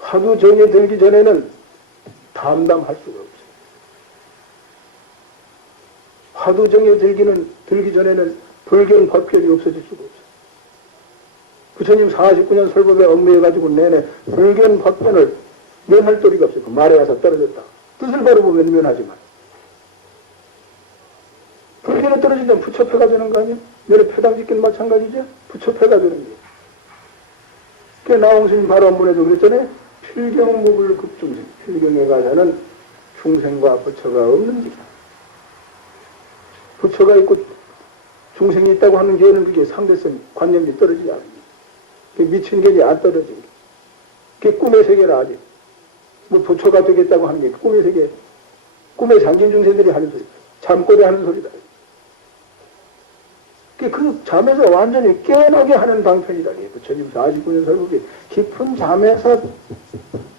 화두정에 들기 전에는 담담할 수가 없어요. 화두정에 들기 전에는 불견 법견이 없어질 수가 없어요. 부처님 49년 설법에 얽매여가지고 내내 불견 법견을 면할 도리가 없어요. 그 말에 와서 떨어졌다. 뜻을 바로 보면 면하지만. 불견에 떨어지면 부처패가 되는 거 아니에요? 면에 패당 짓기는 마찬가지죠? 부처패가 되는 거예요. 그게 나홍스님 바로 한번에도 그랬잖아요. 필경무불 급중생. 필경에 가서는 중생과 부처가 없는 길이다. 부처가 있고 중생이 있다고 하는 게는 그게 상대성, 관념이 떨어지지 않은 거예요. 그게 미친 게이 안 떨어진 거예요. 그게 꿈의 세계라 아직. 뭐 부처가 되겠다고 하는 게 꿈의 세계, 꿈의 상징 중생들이 하는 소리다. 잠꼬대 하는 소리다. 그 잠에서 완전히 깨어나게 하는 방편이다. 부처님 49년 설법이 깊은 잠에서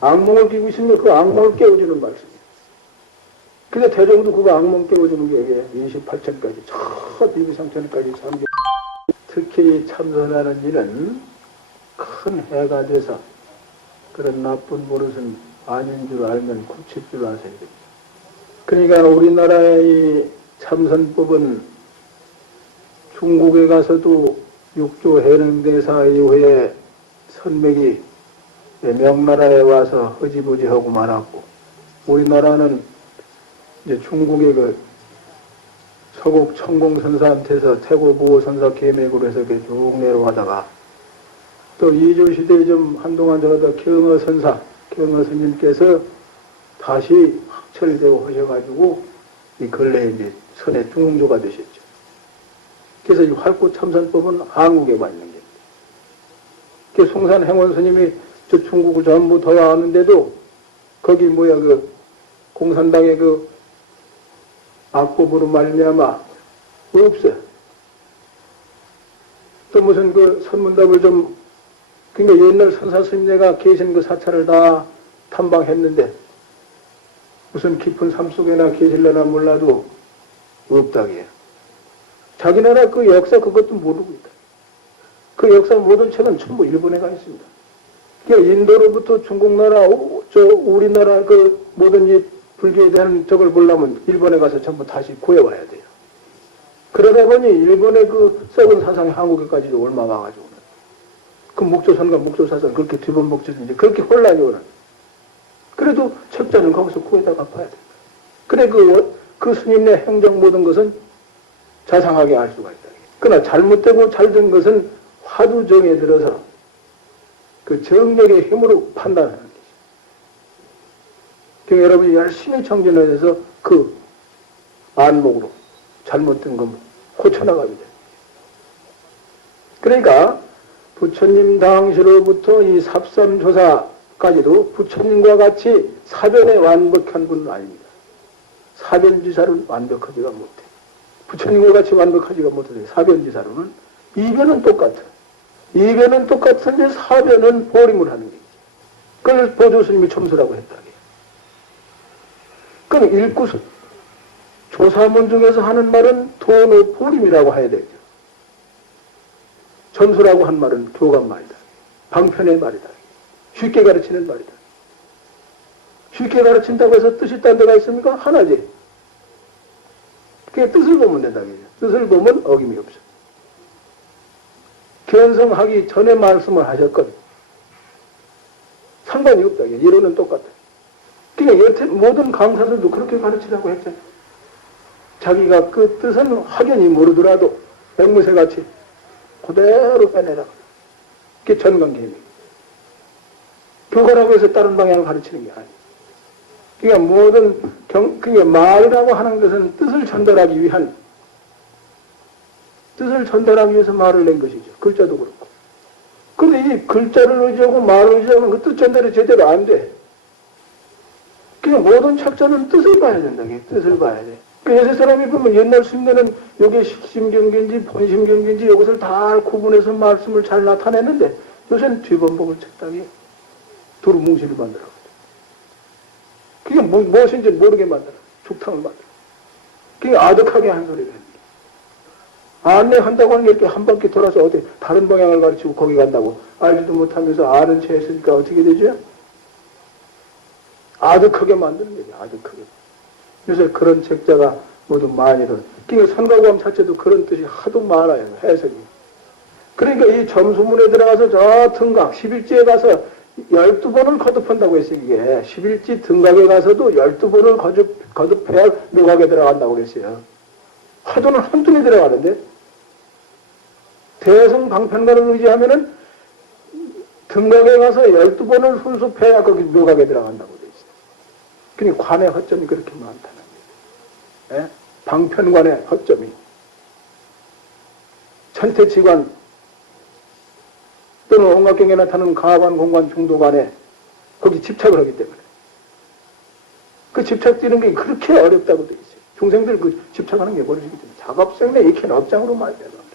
악몽을 끼고 있으면 그 악몽을 깨워주는 말씀이에요. 근데 대종도 그거 악몽 깨워주는 게 28천까지, 저 비비상천까지 참견. 특히 참선하는 일은 큰 해가 돼서 그런 나쁜 버릇은 아닌 줄 알면 고칠 줄 아셔야 됩니다. 그러니까 우리나라의 이 참선법은 중국에 가서도 육조 해능대사 이후에 선맥이 명나라에 와서 허지부지하고 말았고, 우리나라는 이제 중국의 그 서국 천공선사한테서 태고보호선사 계맥으로 해서 이렇게 쭉 내려가다가 또 이조시대에 좀 한동안 저러다 경어선사, 경어스님께서 다시 확철되고 하셔가지고 이 근래에 이제 선의 중흥조가 되셨죠. 그래서 이 활구참선법은 한국에 와 있는 겁니다. 그 송산 행원스님이 저 중국을 전부 돌아왔는데도 거기 그 공산당의 그 악법으로 말미암아 없어요. 또 무슨 그 선문답을 좀, 그러니까 옛날 선사스님네가 계신 그 사찰을 다 탐방했는데 무슨 깊은 삶 속에나 계실려나 몰라도 없다기에. 자기 나라 그 역사 그것도 모르고 있다. 그 역사 모든 책은 전부 일본에 가 있습니다. 그러니까 인도로부터 중국 나라, 우리나라 그 모든 이 불교에 대한 적을 보려면 일본에 가서 전부 다시 구해와야 돼요. 그러다 보니 일본의 그 썩은 사상이 한국에까지도 옮아가가지고는 그 목조선과 목조사상 그렇게 뒤범벅져서 이제 그렇게 혼란이 오는. 그래도 책자는 거기서 구해다 갚아야 돼. 그래 그 스님네 행정 모든 것은 자상하게 알 수가 있다. 그러나 잘못되고 잘된 것은 화두정에 들어서 그 정력의 힘으로 판단하는 것이죠. 그러니까 여러분이 열심히 정진을 해서 그 안목으로 잘못된 거 고쳐나가야 돼. 그러니까 부처님 당시로부터 이 삽삼조사까지도 부처님과 같이 사변에 완벽한 분은 아닙니다. 사변지사는 완벽하지가 못해. 부처님과 같이 완벽하지가 못해서 사변지사로는 이변은 똑같아. 이변은 똑같은데 사변은 보림을 하는 거지. 그걸 보조스님이 첨수라고 했다. 그럼 읽고 조사문 중에서 하는 말은 도노 보림이라고 해야 되죠. 첨수라고 한 말은 교감 말이다. 방편의 말이다. 쉽게 가르치는 말이다. 쉽게 가르친다고 해서 뜻이 딴 데가 있습니까? 하나지. 그게 뜻을 보면 된다. 뜻을 보면 어김이 없어. 견성하기 전에 말씀을 하셨거든. 상관이 없다. 이론은 똑같아. 그러니까 여태 모든 강사들도 그렇게 가르치라고 했잖아. 자기가 그 뜻은 확연히 모르더라도 백무새같이 그대로 빼내라. 그게 전강개입니다. 교과라고 해서 다른 방향을 가르치는 게 아니에요. 그러니까 모든 그러니까 말이라고 하는 것은 뜻을 전달하기 위해서 말을 낸 것이죠. 글자도 그렇고. 근데 이 글자를 의지하고 말을 의지하면 그 뜻 전달이 제대로 안 돼. 그러니까 모든 책자는 뜻을 봐야 된다. 뜻을 봐야 돼. 그 요새 사람이 보면 옛날 순대는 요게 식심경계인지 본심경계인지 이것을 다 구분해서 말씀을 잘 나타내는데 요새는 뒤범벅을 책당이 두루뭉실을 만들어. 그게 무엇인지 모르게 만들어. 죽탕을 만들어. 그게 아득하게 한 소리를 해요. 안내한다고 하는 게 이렇게 한 바퀴 돌아서 어디 다른 방향을 가르치고 거기 간다고 알지도 못하면서 아는 채 했으니까 어떻게 되죠? 아득하게 만드는 거죠. 아득하게. 요새 그런 책자가 모두 많이 들어. 그러니까 선가구함 자체도 그런 뜻이 하도 많아요. 해석이. 그러니까 이 점수문에 들어가서 저 등각 11지에 가서 12번을 거듭한다고 했어요. 이게 11지 등각에 가서도 12번을 거듭해야 묘각에 들어간다고 그랬어요. 화두는 한tum에 들어가는데 대성 방편가를 의지하면은 등각에 가서 12번을 훈습해야 거기 묘각에 들어간다고 돼 있어요. 그러니까 관의 허점이 그렇게 많다는 거예요. 예? 방편관의 허점이 천태치관 또는 온각경에 나타나는 가관, 공관, 중도관에 거기 집착을 하기 때문에 그 집착되는 게 그렇게 어렵다고 돼 있어요. 중생들 그 집착하는 게 모르시기 때문에 작업생내 익힌 업장으로 많이 되는 거예요.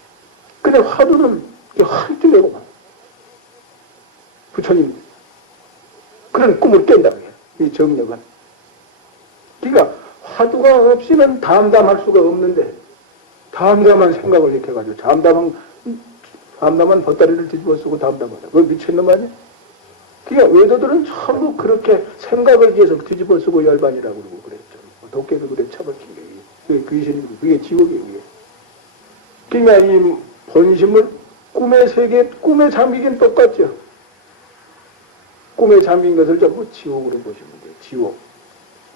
근데 화두는 한쪽에고만 부처님 그런 꿈을 깬다고 해요. 이 정력은. 그러니까 화두가 없이는 담담할 수가 없는데 담담한 생각을 익혀가지고 담담한 бот다리를 뒤집어 쓰고 담담하다. 그거 미친놈 아니야? 그러니까 외도들은 전부 그렇게 생각을 위해서 뒤집어 쓰고 열반이라고 그러고 그랬죠. 도깨도 그래 처박힌 게. 그게 귀신이고, 그게 지옥이에요, 그게. 그러니까 이 본심을 꿈의 세계, 꿈에 잠기긴 똑같죠. 꿈에 잠긴 것을 전부 지옥으로 보시면 돼요, 지옥.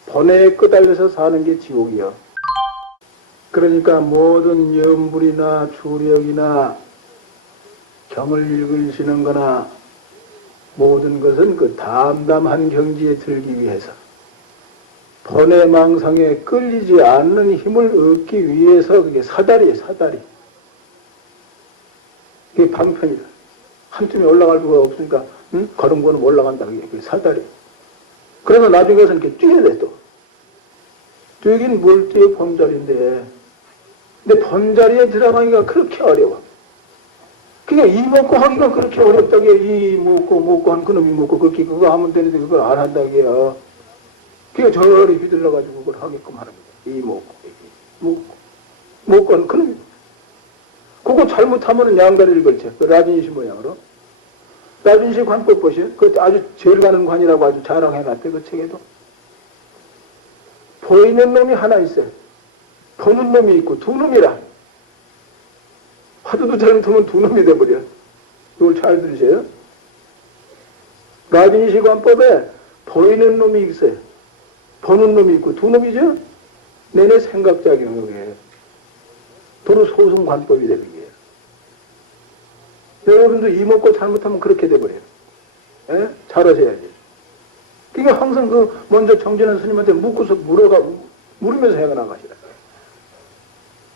번뇌에 끄달려서 사는 게 지옥이요. 그러니까 모든 염불이나 주력이나 경을 읽으시는 거나 모든 것은 그 담담한 경지에 들기 위해서 번뇌망상에 끌리지 않는 힘을 얻기 위해서 그게 사다리예요, 사다리. 그게 방편이다. 한tum에 올라갈 수가 없으니까 걸음걸음 올라간다. 그게 사다리. 그래서 나중에 가서 이렇게 뛰어야 돼 또. 뛰긴 뭘 뛰어 범자리인데. 근데 범자리에 들어가기가 그렇게 어려워. 그러니까 이 먹고 하기가 그렇게 어렵다게 이 먹고 한 그놈이 먹고 그거 하면 되는데 그걸 안 한다게요. 그게 저리 휘둘러가지고 그걸 하게끔 하는 거예요. 이 먹고 한 그놈이. 그거 잘못하면은 양다리를 걸쳐. 그 라진시 모양으로. 라진시 관법 보세요. 그것도 아주 제일 가는 관이라고 아주 자랑해놨대, 그 책에도. 보이는 놈이 하나 있어요. 보는 놈이 있고 두 놈이라. 화두도 잘못하면 두 놈이 돼버려. 이걸 잘 들으세요. 라진시 관법에 보이는 놈이 있어요. 보는 놈이 있고 두 놈이죠? 내내 생각작용이에요. 도로 소승 관법이 되는 거예요. 여러분도 이 먹고 잘못하면 그렇게 돼버려요. 예? 잘하셔야지. 그러니까 항상 먼저 정진한 스님한테 묻고서 물으면서 해나가시라.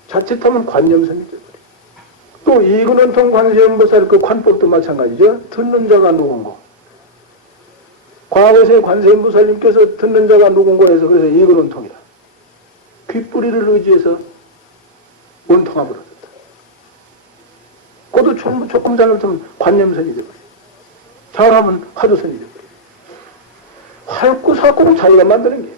자칫하면 관념선이 돼버려요. 또 이근원통 관세음보살 그 관법도 마찬가지죠. 듣는 자가 누군고. 과거세 관세음보살님께서 듣는 자가 누군고 해서 그래서 이근원통이다. 귓뿌리를 의지해서 원통함을 얻었다. 그것도 조금 잘못하면 관념선이 되버려요. 잘하면 화두선이 되버려요. 활구사고는 자기가 만드는 게예요.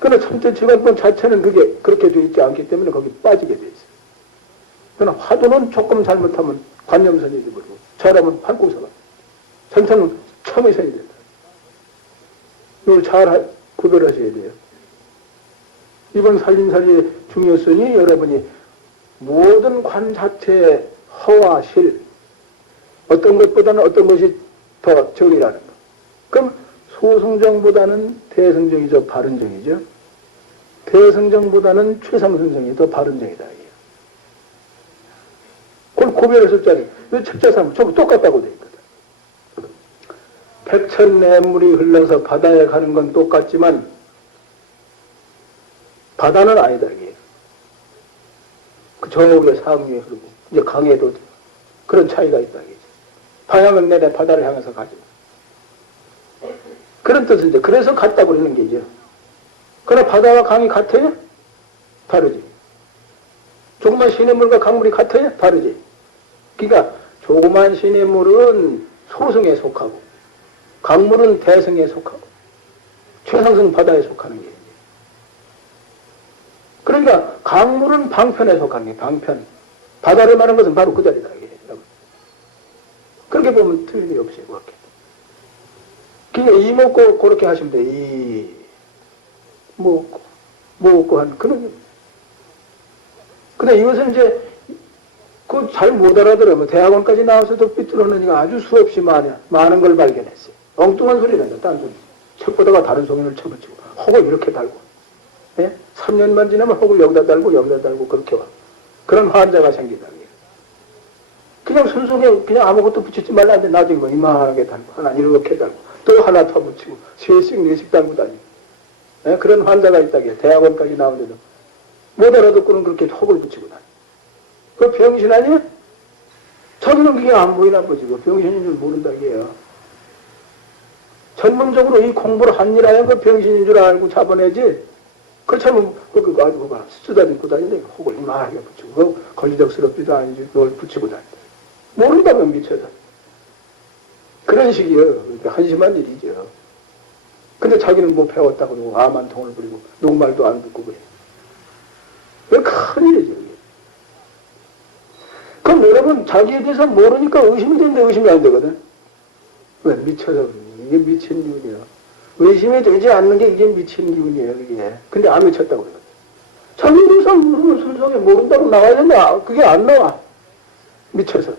그러나 참태치관법 자체는 그게 그렇게 되어 있지 않기 때문에 거기 빠지게 되어 있어요. 그러나 화두는 조금 잘못하면 관념선이 되버리고 잘하면 활구사가. 잘못하면 처음에 있어야 된다. 이걸 잘 구별하셔야 돼요. 이번 살림살이의 중요성이 여러분이 모든 관 자체의 허와 실, 어떤 것보다는 어떤 것이 더 정이라는 거. 그럼 소승정보다는 대승정이 바른 정이죠. 대승정보다는 최상승정이 더 바른 정이다. 그걸 구별했을 줄 알아요. 이 책자상 전부 똑같다고 돼 있거든. 백천내물이 흘러서 바다에 가는 건 똑같지만 바다는 아니다 이게. 그 정옥의 상류에 흐르고 이제 강에도 그런 차이가 있다 이게. 방향은 내내 바다를 향해서 가지. 그런 뜻인데 그래서 같다고 그러는 게죠. 그러나 바다와 강이 같아요? 다르지. 조그만 시냇물과 강물이 같아요? 다르지. 그러니까 조그만 시냇물은 소승에 속하고 강물은 대승에 속하고 최상승 바다에 속하는 게. 그러니까 강물은 방편에 속하는 게 방편. 바다를 말하는 것은 바로 그 자리다. 그렇게 보면 틀림이 없어요. 그렇게. 그러니까 이목고 그렇게 하시면 돼. 이 먹고 한 그런. 근데 이것은 이제 그 잘 못 알아들으면 대학원까지 나와서도 삐뚤어내니까 아주 수없이 많은 걸 발견했어요. 엉뚱한 소리는 딴 소리. 책 보다가 다른 소리를 쳐붙이고 혹을 이렇게 달고. 예? 3년만 지나면 혹을 여기다 달고 그렇게 와. 그런 환자가 생기다. 그냥 순수하게 그냥 아무것도 붙이지 말라는데 나중에 뭐 이만하게 달고 하나 이렇게 달고 또 하나 더 붙이고 세씩 네씩 달고 다니고. 예? 그런 환자가 있다게 대학원까지 나오는데도 못 알아듣고는 그렇게 혹을 붙이고 다니고. 그 병신 아니야? 자기는 그게 안 보이나 보지. 그 병신인 줄 모른다 이게요. 전문적으로 이 공부를 한 일하여 그 병신인 줄 알고 잡아내지. 그렇다면 그거 쓰다듬고 다니는데 혹을 이만하게 붙이고 그거 권리적스럽지도 아니지 그걸 붙이고 다닌다. 모른다면 미쳐서. 그런 식이요. 그러니까 한심한 일이죠. 근데 자기는 뭐 배웠다고 그러고 암한통을 부리고 누구 말도 안 듣고 그래. 왜 큰일이죠. 이게. 그럼 여러분 자기에 대해서 모르니까 의심이 되는데 의심이 안 되거든. 왜? 미쳐서 그러니. 이게 미친 기운이야. 의심이 되지 않는 게 이게 미친 기운이에요. 이게. 근데 안 미쳤다고 그래요. 자기에 대해서 모르면 순수하게 모른다고 나와야 된다. 그게 안 나와. 미쳐서.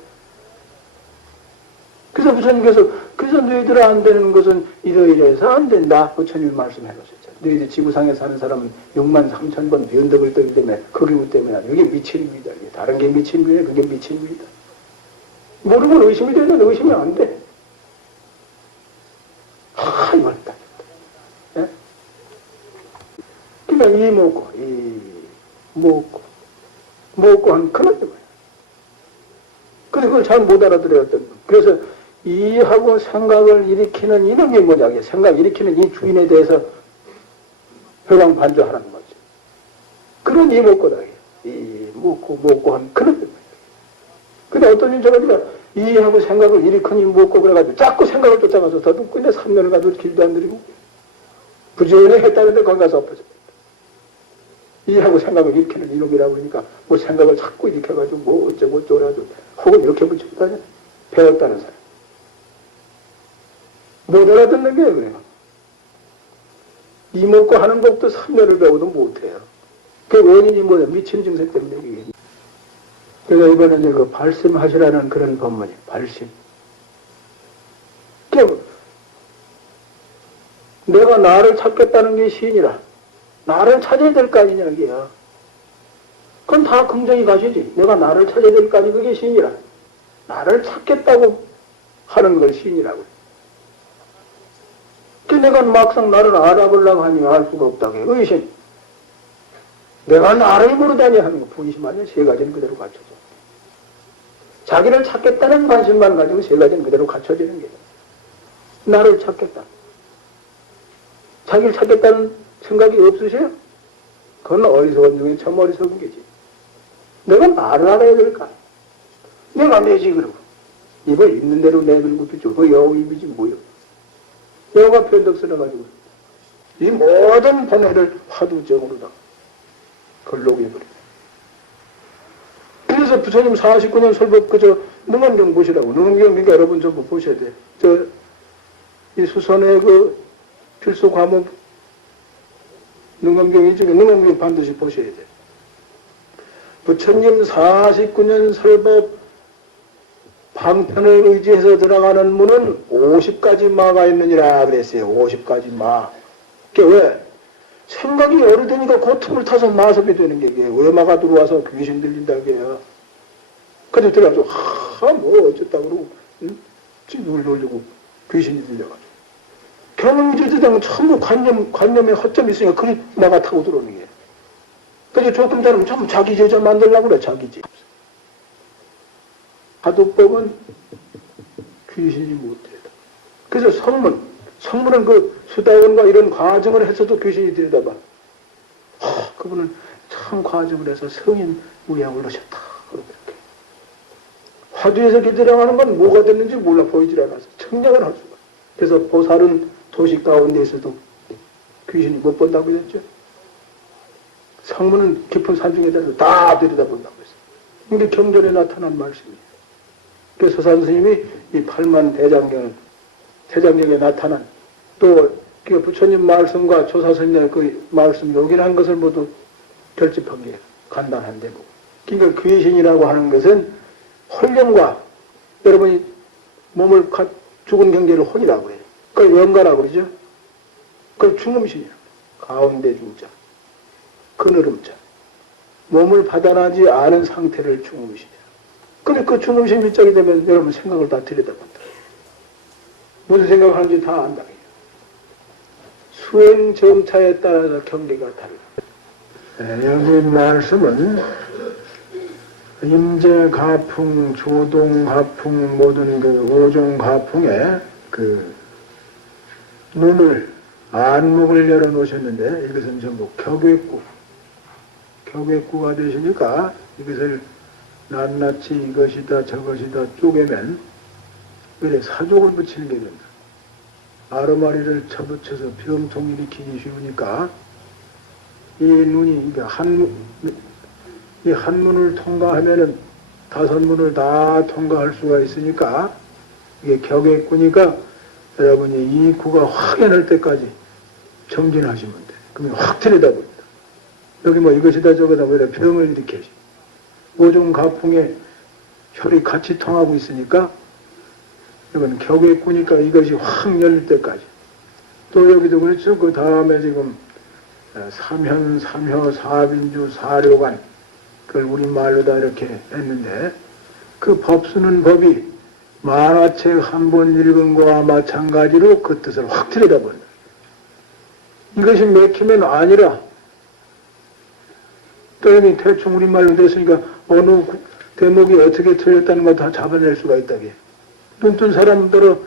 그래서 부처님께서 그래서 너희들 안 되는 것은 이러이러해서 안 된다. 부처님이 말씀해 놓으셨죠. 너희들 지구상에 사는 사람은 6만 3천 번 변덕을 떠기 때문에 그 기운 때문에 이게 미친 기이다. 다른 게 미친 기이야. 그게 미친 기이다. 모르면 의심이 되는데 의심이 안 돼. 이걸 딱. 예? 그러니까 먹고 한 그런 거예요. 근데 그걸 잘 못 알아들어요. 어떤 분. 그래서 이하고 생각을 일으키는 이놈이 뭐냐. 생각 일으키는 이 주인에 대해서 회광반조하는 거죠. 그런 이목고다. 먹고 한 그런 거예요. 근데 어떤 인자가 이하고 생각을 일으키는 이목고 그래가지고 자꾸 생각을 쫓아가서 더듬고 있는데 3년을 가도 길도 안 들이고 부지런히 했다는데 거기 가서 엎어졌다. 이하고 생각을 일으키는 이놈이라고 그러니까 뭐 생각을 자꾸 일으켜가지고 뭐 어쩌고 해가지고 혹은 이렇게 붙이고 다녀. 배웠다는 사람. 못 알아듣는 게 그래요. 이목고 하는 것도 3년을 배워도 못해요. 그 원인이 뭐냐? 미친 증세 때문에 이게. 그래서 이번에 이제 그 발심하시라는 그런 법문이 발심. 내가 나를 찾겠다는 게 시인이라. 나를 찾아야 될 거 아니냐, 이게요. 그건 다 긍정이 가시지. 내가 나를 찾아야 될 거 아니, 그게 시인이라. 나를 찾겠다고 하는 걸 시인이라고. 그 내가 막상 나를 알아보려고 하니 알 수가 없다고 해요. 의심. 내가 나를 모르다니 하는 거 분심 아니야? 세 가지는 그대로 갖춰져. 자기를 찾겠다는 관심만 가지고 세 가지는 그대로 갖춰지는 거예요. 나를 찾겠다. 자기를 찾겠다는 생각이 없으세요? 그건 어리석은 중에 참 어리석은 게지. 내가 나를 알아야 될까? 내가 내지 그러고. 입을 있는 대로 내밀고 비죠. 그 여우 입이지 뭐요. 여우가 변덕스러워가지고 이 모든 번뇌를 화두정으로다 걸록해버려. 그래서 부처님 49년 설법 능언경 보시라고. 능언경 그러니까 여러분 좀 보셔야 돼. 이 수선의 그 필수 과목 능엄경이 중에 능엄경 반드시 보셔야 돼요. 부처님 49년 설법 방편을 의지해서 들어가는 문은 50가지 마가 있느니라 그랬어요. 50가지 마. 그게 왜? 생각이 어르되니까 고통을 타서 마섭이 되는 게 왜 마가 들어와서 귀신 들린다 그게요. 그래서 들어가서 뭐 어쨌다 그러고 눈을 돌리고 귀신이 들려가지고 경험주의자는 전부 관념에 허점이 있으니까 그리 마가 타고 들어오는 거예요. 그래서 조금 전에 전부 자기 제자 만들려고 그래. 자기 제자. 화두법은 귀신이 못해요. 그래서 성문은 그 수다원과 이런 과정을 해서도 귀신이 들여다봐. 그분은 참 과정을 해서 성인 무양을 하셨다. 그렇게. 화두에서 기들어가는 건 뭐가 됐는지 몰라 보이질 않아서 청량을 할 수가. 그래서 보살은 도시 가운데에서도 귀신이 못 본다고 했죠. 성문은 깊은 산중에 대해서 다 들여다본다고 했어요. 이게 경전에 나타난 말씀이에요. 그래서 서산 스님이 이 8만 대장경에 나타난 또 그 부처님 말씀과 조사스님의 그 말씀 요긴한 것을 모두 결집한 게 간단한데 뭐. 그러니까 귀신이라고 하는 것은 혼령과 여러분이 몸을 죽은 경계를 혼이라고 해요. 그 영가라고 그러죠. 그 중음신이야. 가운데 중자. 그늘음자. 몸을 받아나지 않은 상태를 중음신이야. 근데 그 중음신 밀착이 되면 여러분 생각을 다 들여다본다. 무슨 생각을 하는지 다 안다. 수행 점차에 따라서 경계가 달라. 여기 말씀은 임재 가풍, 조동 가풍 모든 그 5종 가풍에 그 눈을 안목을 열어 놓으셨는데 이것은 전부 격외구가 되시니까 이것을 낱낱이 이것이다 저것이다 쪼개면 그래 사족을 붙이는 게 된다. 아르마리를 쳐붙여서 병통 일으키기 쉬우니까 이 눈이 이 한문을 통과하면은 5문을 다 통과할 수가 있으니까 이게 격외구니까 여러분이 이 구가 확연할 때까지 정진하시면 돼. 그러면 확 들여다봅니다. 여기 뭐 이것이다 저거다 뭐 이런 병을 일으켜지. 5종 가풍에 혈이 같이 통하고 있으니까 이건 격외구니까 이것이 확 열릴 때까지. 또 여기도 그렇죠. 그 다음에 지금 삼현, 삼효, 사빈주, 사료관 그걸 우리말로 다 이렇게 했는데 그 법 쓰는 법이 만화책 한 번 읽은 거와 마찬가지로 그 뜻을 확 들여다본다. 이것이 맥히면 아니라 또 여기 대충 우리말로 됐으니까 어느 대목이 어떻게 틀렸다는 거 다 잡아낼 수가 있다게. 눈뜬 사람들은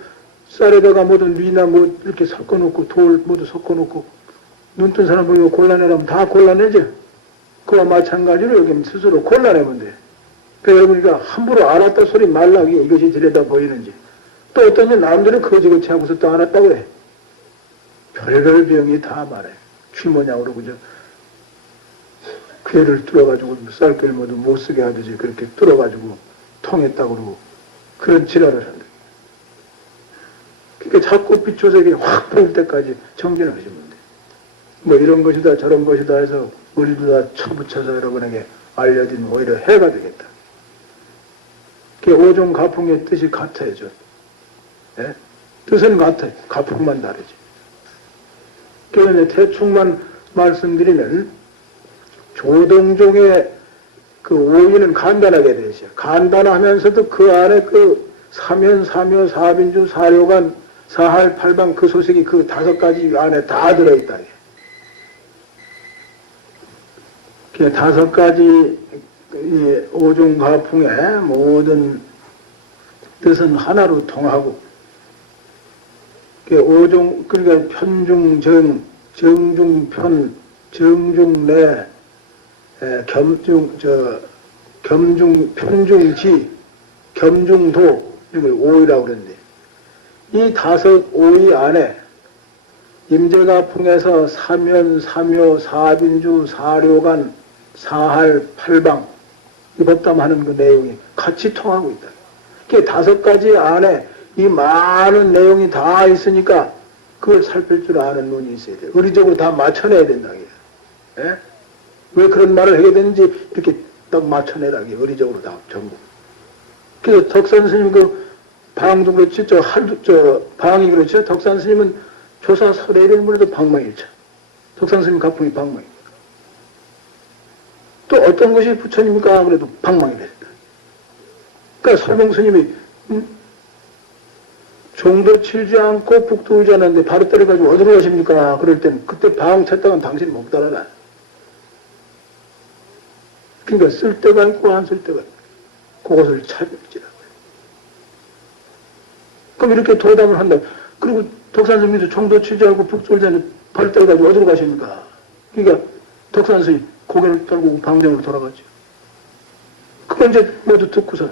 쌀에다가 뭐든 위나 뭐 이렇게 섞어놓고 돌 모두 섞어놓고 눈뜬 사람 보고 골라내라면 다 골라내죠. 그와 마찬가지로 여기는 스스로 골라내면 돼. 그러니까 여러분이가 함부로 알았다 소리 말라기에 이것이 들여다 보이는지. 또 어떤 일 남들은 거지같이 하고서 또 알았다고 해. 별별 병이 다 말해. 취모냐고 그러고 괴를 뚫어가지고 쌀길 모두 못쓰게 하듯이 그렇게 뚫어가지고 통했다고 그러고 그런 지랄을 한다. 그러니까 자꾸 빛조색이 확 보일 때까지 정진을 하시면 돼. 뭐 이런 것이다 저런 것이다 해서 머리도 다 쳐붙여서 여러분에게 알려진 오히려 해가 되겠다. 그게 5종 가풍의 뜻이 같아야죠. 예? 뜻은 같아요. 가풍만 다르지. 그런데 대충만 말씀드리면 조동종의 그 오이는 간단하게 되죠. 간단하면서도 그 안에 그 삼현, 삼효, 사빈주, 사료관, 사할, 팔방 그 소식이 그 5가지 안에 다 들어있다. 그 5가지 5종 가풍의 모든 뜻은 하나로 통하고 그 5종 그러니까 편중정, 정중편, 정중내, 편중지, 겸중도 이걸 오이라고 그러는데 이 5 오이 안에 임재가풍에서 삼현, 삼효, 사빈주, 사료관, 사할, 팔방 이 법담하는 그 내용이 같이 통하고 있다. 그게 5가지 안에 이 많은 내용이 다 있으니까 그걸 살필 줄 아는 눈이 있어야 돼. 의리적으로 다 맞춰내야 된다. 예? 왜 그런 말을 하게 되는지 이렇게 딱 맞춰내라. 의리적으로 다 전부. 그래서 덕산 스님 방도 그렇지, 방이 그렇죠. 덕산 스님은 조사 설애를 물어도 방망이죠. 덕산 스님 가풍이 방망이. 또 어떤 것이 부처님일까 그래도 방망이를 했다. 그러니까 설봉 스님이 종도 치지 않고 북도 오지 않았는데 바로 때려가지고 어디로 가십니까? 그럴 땐 그때 방 쳤다간 당신 못 따라가. 그러니까 쓸 때가 있고 안 쓸 때가 있고 그것을 차별지라고. 그럼 이렇게 도담을 한다. 그리고 덕산 스님도 종도 치지 않고 북도 오지 않는데 바로 때려가지고 어디로 가십니까? 그러니까 덕산 스님 고개를 떨고 방정으로 돌아가죠. 그건 이제 모두 듣고서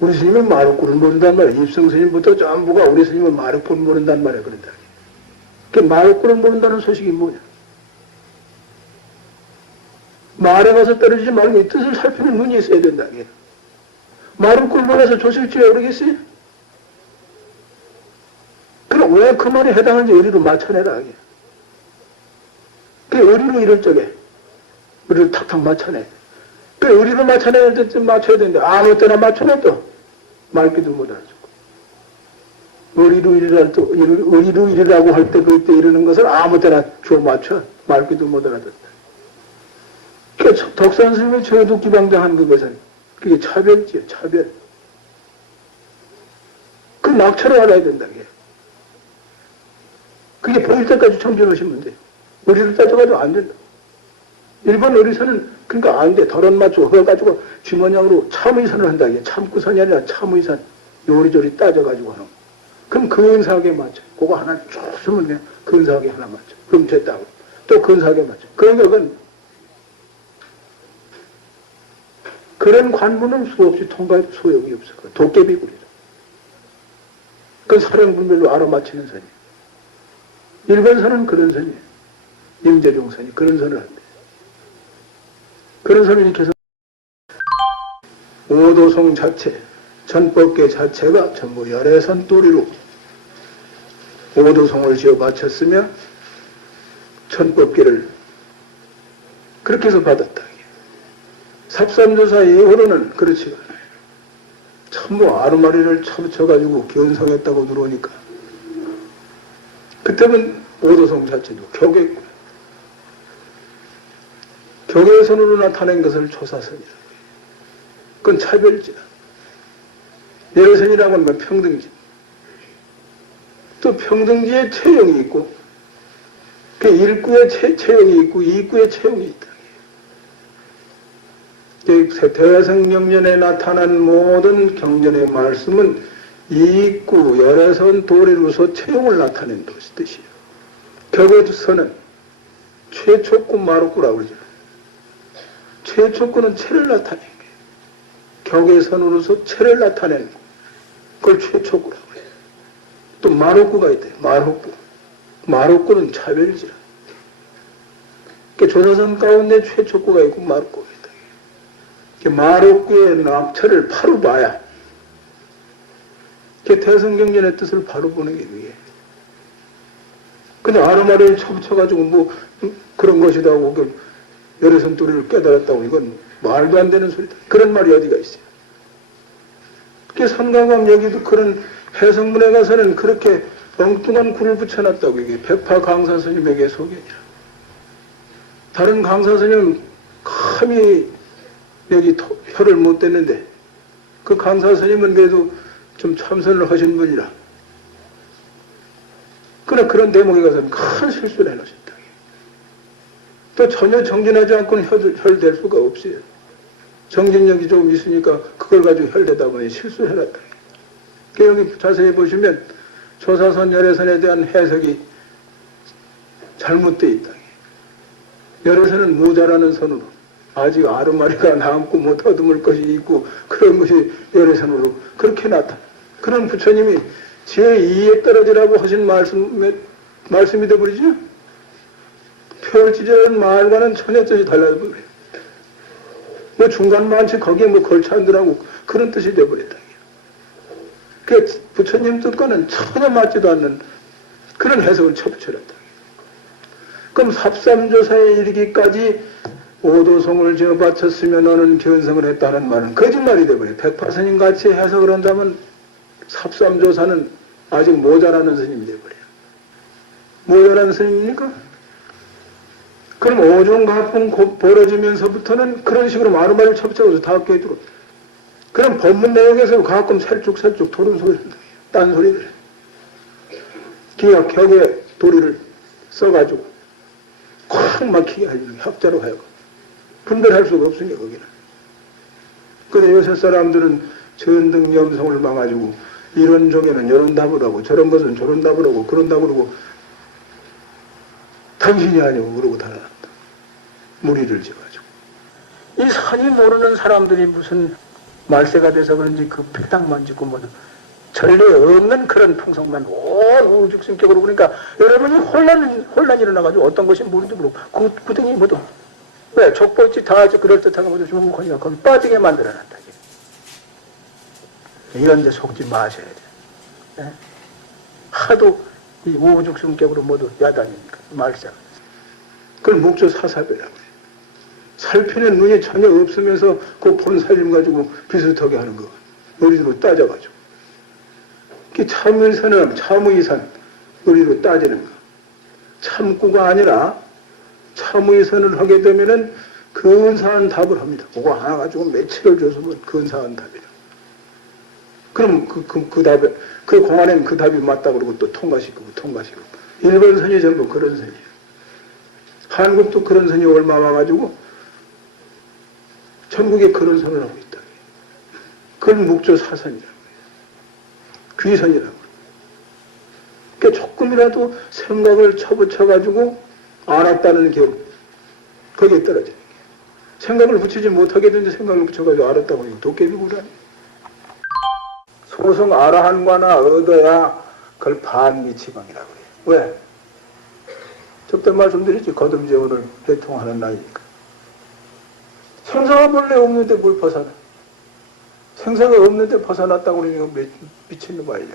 우리 스님은 마루꾼을 모른단 말이야. 입성 스님부터 전부가 우리 스님은 마루꾼을 모른단 말이야. 그런다. 그 마루꾼을 모른다는 소식이 뭐냐? 말에 가서 떨어지지 말고 이 뜻을 살피는 눈이 있어야 된다. 마루꾼을 몰라서 조실지에 오르겠어요? 그럼 왜 그 말에 해당하는지 의리로 맞춰내라. 그 의리로 이럴 적에 의리를 탁탁 맞춰내. 그 의리로 맞춰낼 때쯤 맞춰야 되는데 아무 때나 맞춰내도 말기도 못 알아주고 의리로 이르라고 할 때 그때 이르는 것을 아무 때나 주어 맞춰 말기도 못 알아듣다. 그러니까 덕산 스님의 저도 기방장한 그것은 그게 차별지요. 차별. 그 낙처를 알아야 된다. 그게 보일 때까지 청진하시면 돼. 의리를 따져가지고 안 된다. 일본 의리선은 그러니까 안 돼. 덜은 맞추고 그걸 가지고 주머니으로 참의선을 한다. 참구선이 아니라 참의선. 요리조리 따져가지고 하는 거. 그럼 근사하게 맞춰. 그거 하나 쭉 쓰면 그냥 근사하게 하나 맞춰. 그럼 됐다고. 또 근사하게 맞춰. 그러니까 그건 그런 관문은 수없이 통과해도 소용이 없어. 도깨비구리다. 그건 사령분별로 알아맞히는 선이에요. 일본선은 그런 선이에요. 임재종선이 그런 선을 한대. 그런 선을 이렇게 해서 오도송 자체, 전법계 자체가 전부 열애선 도리로 오도송을 지어 바쳤으며 전법계를 그렇게 해서 받았다. 삽삼조사 이후로는 그렇지 않아요. 전부 아르마리를 쳐가지고 견성했다고 들어오니까 그때는 오도송 자체도 격했고 격의선으로 나타낸 것을 조사선이라고 해요. 그건 차별지다. 열애선이라고 하는 건 평등지. 또 평등지에 체형이 있고 그 일구에 체형이 있고 이구에 체형이 있다. 대성경전에 나타난 모든 경전의 말씀은 이구, 열애선, 도리로서 체형을 나타낸 뜻이에요. 격의선은 최초구, 마루구라고 그러죠. 최초구는 체를 나타낸 거예요. 격의선으로서 체를 나타낸 거. 그걸 최초구라고 해요. 또 마루구가 있대요. 마루구. 마루구는 차별이지라. 조사선 가운데 최초구가 있고 마루구가 있다. 마루구의 낙처를 바로 봐야 대성경전의 뜻을 바로 보는 게 그게. 근데 아르마리를 쳐붙여가지고 뭐 그런 것이다 하고 열애선 도리를 깨달았다고 이건 말도 안 되는 소리다. 그런 말이 어디가 있어요. 산가광 여기도 그런 해성문에 가서는 그렇게 엉뚱한 굴을 붙여놨다고 이게 백파 강사 스님에게 소견이라. 다른 강사 스님은 감히 여기 혀를 못 댔는데 그 강사 스님은 그래도 좀 참선을 하신 분이라. 그러나 그런 대목에 가서는 큰 실수를 해놓으셨다. 또 전혀 정진하지 않고는 혈 될 수가 없어요. 정진력이 좀 있으니까 그걸 가지고 혈대다 보니 실수를 해놨다. 여기 자세히 보시면 조사선 열애선에 대한 해석이 잘못되어 있다. 열애선은 모자라는 선으로 아직 아르마리가 남고 못 더듬을 것이 있고 그런 것이 열애선으로 그렇게 나타나. 그런 부처님이 제2에 떨어지라고 하신 말씀이 되어버리죠. 표지라는 말과는 전혀 뜻이 달라져버려요. 뭐 중간 만치 거기에 뭐 걸쳐 앉으라고 그런 뜻이 되어버렸다. 그 부처님 뜻과는 전혀 맞지도 않는 그런 해석을 쳐붙여놨다. 그럼 삽삼조사에 이르기까지 오도송을 지어 바쳤으면 너는 견성을 했다는 말은 거짓말이 되버려. 백파스님 같이 해석을 한다면 삽삼조사는 아직 모자라는 스님이 되버려. 모자라는 스님입니까? 그럼 오종가풍 벌어지면서부터는 그런 식으로 마루마루 쳐붙여서 다 깨들어. 그럼 법문 내용에서 가끔 살쭉살쭉 도른 소리를 한다. 딴 소리를. 기가 격에 도리를 써가지고 콱 막히게 하려는 학자로 하여금 분별할 수가 없으니까 거기는. 근데 요새 사람들은 전등염성을 막아주고 이런 종에는 이런 답을 하고 저런 것은 저런 답을 하고 그런 답을 하고 당신이 아니고 그러고 달아난다. 무리를 지어가지고. 이 산이 모르는 사람들이 무슨 말세가 돼서 그런지 그 배당만 짓고 뭐 전례 없는 그런 풍속만 온 우죽성격으로 그러니까 여러분이 혼란이 일어나가지고 어떤 것이 뭔지 모르고 그 구덩이 뭐도 왜 족보있지 다 그럴듯하게 뭐도 주먹거니까 거기 빠지게 만들어놨다. 이런 데 속지 마셔야 돼. 네? 하도 이 우죽성격으로 모두 야단이니까 말세가. 그걸 묵조 사사배라고 해요. 살피는 눈이 전혀 없으면서 그 본살림 가지고 비슷하게 하는 거. 머리로 따져가지고. 참의선은 참의선 머리로 따지는 거. 참구가 아니라 참의선을 하게 되면은 근사한 답을 합니다. 그거 하나 가지고 며칠을 줘서 근사한 답이라. 그럼 그 답에 그 공안에는 그 답이 맞다 그러고 또 통과시키고. 일본 선이 전부 그런 선이에요. 한국도 그런 선이 얼마 와가지고 전국에 그런 선을 하고 있다. 그건 묵조 사선이라고 해요. 귀선이라고 해요. 그러니까 조금이라도 생각을 쳐붙여가지고 알았다는 경우 거기에 떨어지는 거예요. 생각을 붙이지 못하게 되는데 생각을 붙여가지고 알았다고 이거 도깨비구라니. 소승 아라한과나 얻어야 그걸 반미치광이라고 해요. 왜? 저때 말씀드렸지. 거듭제 오늘 대통하는 날이니까. 생사가 본래 없는데 뭘 벗어나? 생사가 없는데 벗어났다고 그러니까 미친놈 아니냐.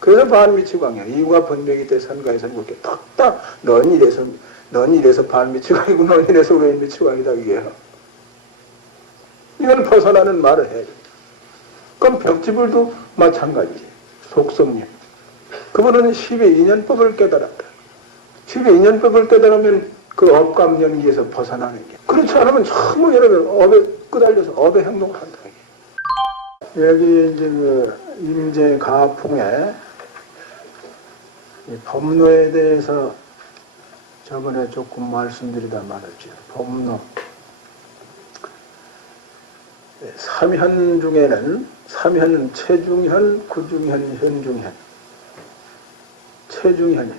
그래서 반미치광이야. 이유가 번명이 돼 선가에서는 그렇게 딱딱 넌 이래서 반미치광이고 넌 이래서 왜 미치광이다 이게. 이건 벗어나는 말을 해야 돼. 그럼 벽지불도 마찬가지지. 속성님. 그분은 10의 인연법을 깨달았다. 10의 인연법을 깨달으면 그 업감연기에서 벗어나는 게. 그렇지 않으면 전부 여러분 업에 끄달려서 업의 행동을 한다. 여기 이제 그 임재 가풍에 법로에 대해서 저번에 조금 말씀드리다 말았죠. 법로. 삼현 중에는 삼현은 체중현, 구중현, 현중현. 체중현이.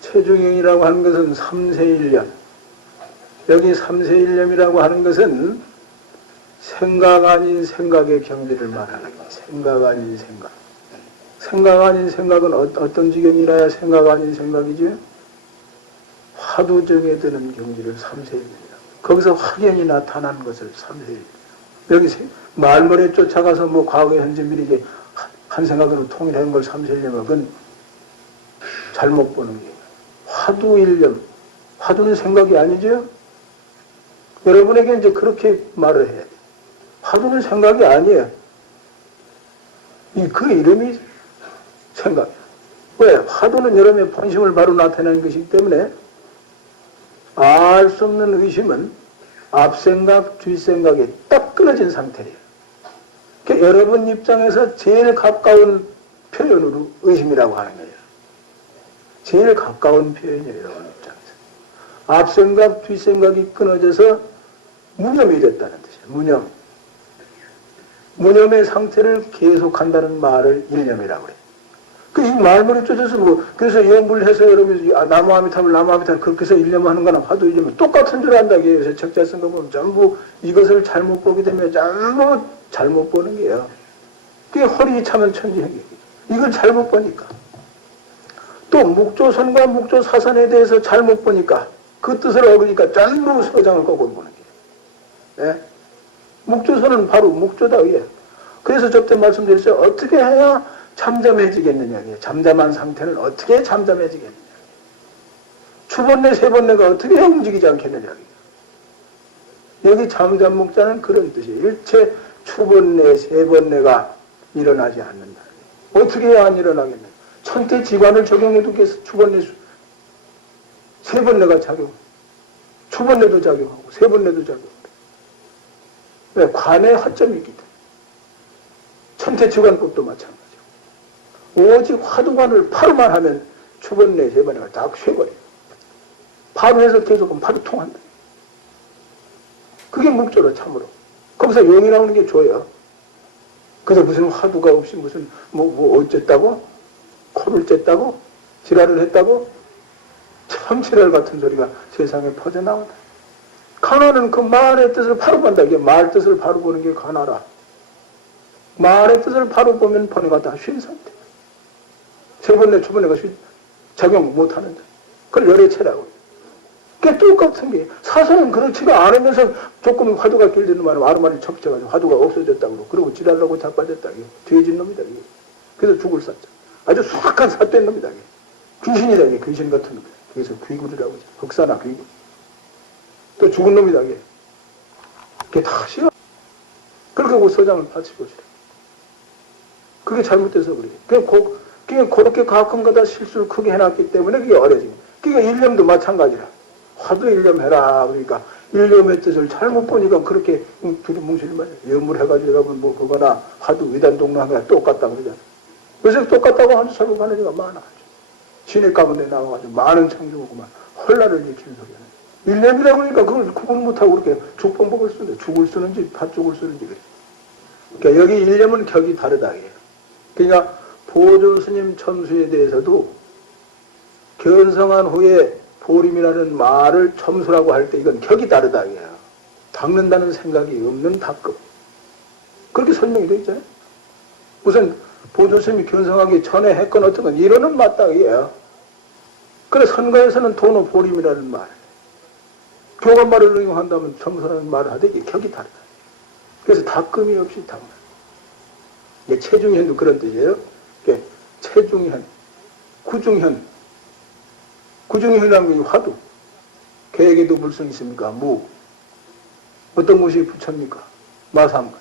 체중현이라고 하는 것은 삼세일념. 여기 삼세일념이라고 하는 것은 생각 아닌 생각의 경지를 말하는 거예요. 생각 아닌 생각. 생각 아닌 생각은 어떤 지경이라야 생각 아닌 생각이죠? 화두정에 드는 경지를 삼세일념이라고. 거기서 확연히 나타나는 것을 삼세일념. 여기 말머리에 쫓아가서 뭐 과거, 현재, 미래에 한 생각으로 통일하는 걸 삼세일념은 그건 잘못 보는 거예요. 화두일념. 화두는 생각이 아니죠? 여러분에게 이제 그렇게 말을 해야 돼요. 화두는 생각이 아니에요. 그 이름이 생각이에요. 왜? 화두는 여러분의 본심을 바로 나타내는 것이기 때문에 알 수 없는 의심은 앞생각, 뒷생각이 딱 끊어진 상태예요. 그러니까 여러분 입장에서 제일 가까운 표현으로 의심이라고 하는 거예요. 제일 가까운 표현이에요. 여러분 입장에서. 앞생각, 뒷생각이 끊어져서 무념이 됐다는 뜻이에요. 무념. 무념의 상태를 계속한다는 말을 일념이라고 해요. 이 말머리 쫓아서 그래서 연불 해서 여러분, 나무아미타불 그렇게 해서 일념하는 거나 화두 일념은 똑같은 줄 안다. 그래서 책자 쓴 거 보면 전부 이것을 잘못 보게 되면 전부 잘못 보는 게요. 그게 허리 차면 천지행기. 이걸 잘못 보니까. 또 묵조선과 묵조사선에 대해서 잘못 보니까 그 뜻을 어기니까 전부 서장을 거꾸로 보는 게. 예? 묵조선은 바로 묵조다. 예. 그래서 저때 말씀드렸죠. 어떻게 해야 잠잠해지겠느냐. 잠잠한 상태는 어떻게 해야 잠잠해지겠느냐. 주번뇌, 세번뇌가 어떻게 해야 움직이지 않겠느냐. 여기 잠잠목자는 그런 뜻이에요. 일체 추번뇌, 세번뇌가 일어나지 않는다. 어떻게 해야 안 일어나겠느냐. 천태지관을 적용해도 추번뇌, 세번뇌가 작용. 추번뇌도 작용하고 세번뇌도 작용한다. 왜? 관의 허점이 있기 때문에. 천태지관법도 마찬가지고. 오직 화두관을 파루만 하면 추번뇌, 세번뇌가 다 쇠버려요. 파루해서 계속하면 파루 통한다. 그게 묵조로 참으로. 거기서 용이 나오는 게 줘요. 그래서 무슨 화두가 없이 무슨 어쨌다고? 코를 쨌다고? 지랄을 했다고? 참 지랄 같은 소리가 세상에 퍼져나온다. 가나는 그 말의 뜻을 바로 본다. 이게 말 뜻을 바로 보는 게 가나라. 말의 뜻을 바로 보면 번뇌가 다 쉰 상태. 세번뇌, 초번뇌가 작용 못하는데. 그걸 열애체라고. 그게 똑같은 게 사선은 그렇지가 않으면서 조금 화두가 길드는 말은 아르마리 척쳐가지고 화두가 없어졌다고 그러고 지랄라고 자빠졌다. 돼진 놈이다. 이게. 그래서 죽을 샀죠. 아주 수악한 삿된 놈이다. 이게. 귀신이다. 이게. 귀신 같은 놈이다. 그래서 귀굴이라고 하죠. 흑사나 귀굴. 또 죽은 놈이다. 이게. 그게 다 싫어. 그렇게 하고 서장을 바치고 싶어. 그게 잘못돼서 그래. 그냥 그렇게 가끔 가다 실수를 크게 해놨기 때문에 그게 어려지고. 그러니까 일념도 마찬가지라. 화두 일념해라. 그러니까 일념의 뜻을 잘못 보니까 그렇게 둘이 뭉치지 말이야. 염물해가지고 여러분 그거나 화두 위단동랑이나 똑같다 그러잖아. 그래서 똑같다고 하는 사람 가는 데가 많아. 시내 가운데 나와가지고 많은 창조구만 헐라를 일으키는 소리야. 일념이라 그러니까 그걸 구분 못하고 그렇게 죽방법을 쓰는데 죽을 쓰는지 팥죽을 쓰는지 그래. 그러니까 여기 일념은 격이 다르다. 그러니까 보조 스님 첨수에 대해서도 견성한 후에 보림이라는 말을 첨수라고 할 때 이건 격이 다르다. 닦는다는 생각이 없는 닦음. 그렇게 설명이 되어 있잖아요. 우선 보조스님이 견성하기 전에 했건 어떤 건 이론은 맞다. 그래 선거에서는 도노 보림이라는 말. 교관말을 응용한다면 첨수라는 말을 하되 이게 격이 다르다. 그래서 닦음이 없이 닦는. 이게 체중현도 그런 뜻이에요. 체중현, 구중현. 구중현이라는 게 화두. 계획에도 불성 있습니까? 무. 어떤 것이 부처입니까? 마삼근.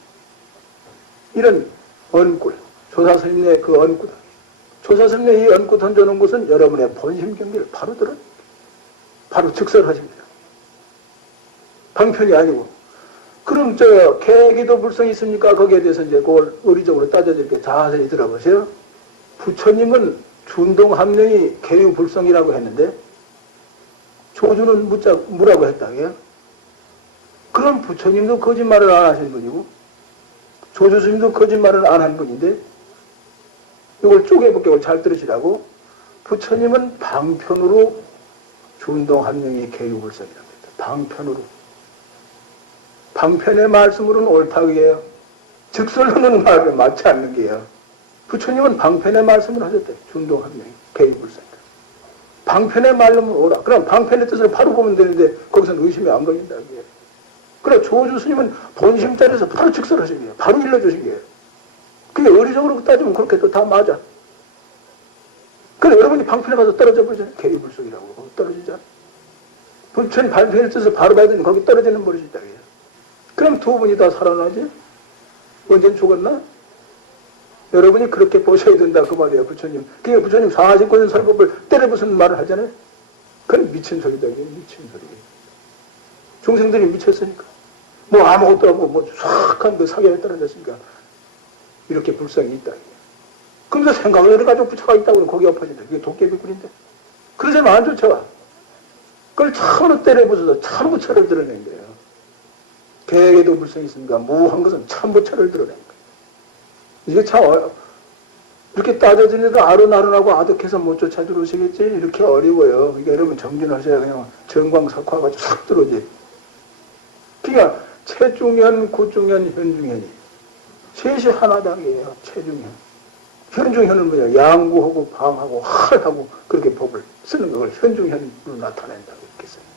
이런 언꿀. 조사스님의 그 언꿀. 조사스님의 이 언꿀 던져놓은 것은 여러분의 본심 경계를 바로 들어. 바로 즉설하십니다. 방편이 아니고. 그럼 계획에도 불성이 있습니까? 거기에 대해서 이제 그걸 의리적으로 따져서 이렇게 자세히 들어보세요. 부처님은 준동합령이 개유불성이라고 했는데 조주는 무라고 했다고요. 그럼 부처님도 거짓말을 안 하신 분이고 조주 스님도 거짓말을 안 한 분인데 이걸 쪼개볼게 이걸 잘 들으시라고. 부처님은 방편으로 준동합령이 개유불성이라고 했다. 방편으로. 방편의 말씀으로는 옳다고요. 즉설로는 말에 맞지 않는 게요. 부처님은 방편의 말씀을 하셨대. 준동합령이 개유불성이다. 방편의 말로는 오라. 그럼 방편의 뜻을 바로 보면 되는데 거기서는 의심이 안 걸린다. 그래 조주 스님은 본심 자리에서 바로 즉설하신 거예요. 바로 일러주신 거예요. 그게 의리적으로 따지면 그렇게 또 다 맞아. 그래 여러분이 방편에 가서 떨어져 버리잖아요. 개유불성이라고 떨어지잖아. 부처님 방편의 뜻을 바로 봐야 되는 거기 떨어지는 버릇이 있다. 그럼 두 분이 다 살아나지? 언젠 죽었나? 여러분이 그렇게 보셔야 된다 그 말이에요. 부처님. 그게 부처님 49년 설법을 때려부수는 말을 하잖아요. 그건 미친 소리다. 이게 미친 소리. 중생들이 미쳤으니까. 뭐 아무것도 하고 수학한 그 사견에 떨어졌으니까 이렇게 불성이 있다. 그러면서 생각을 해가지고 부처가 있다고 거기 엎어진다. 그게 도깨비꾼인데. 그러지 안 쫓아와. 그걸 참으로 때려부숴서 참부처를 드러낸 거예요. 계획에도 불성이 있으니까 무한 것은 참부처를 드러낸 거예요. 이게 참 이렇게 따져지니까 아른아른하고 아득해서 못 쫓아 들어오시겠지? 이렇게 어려워요. 그러니까 여러분 정진하셔야 그냥 정광석화가지고 싹 들어오지. 그러니까 체중현, 구중현, 현중현이 셋이 하나당이에요. 체중현. 현중현은 뭐야? 양구하고 방하고 할하고 그렇게 법을 쓰는 걸 현중현으로 나타낸다고 이렇게 씁니다.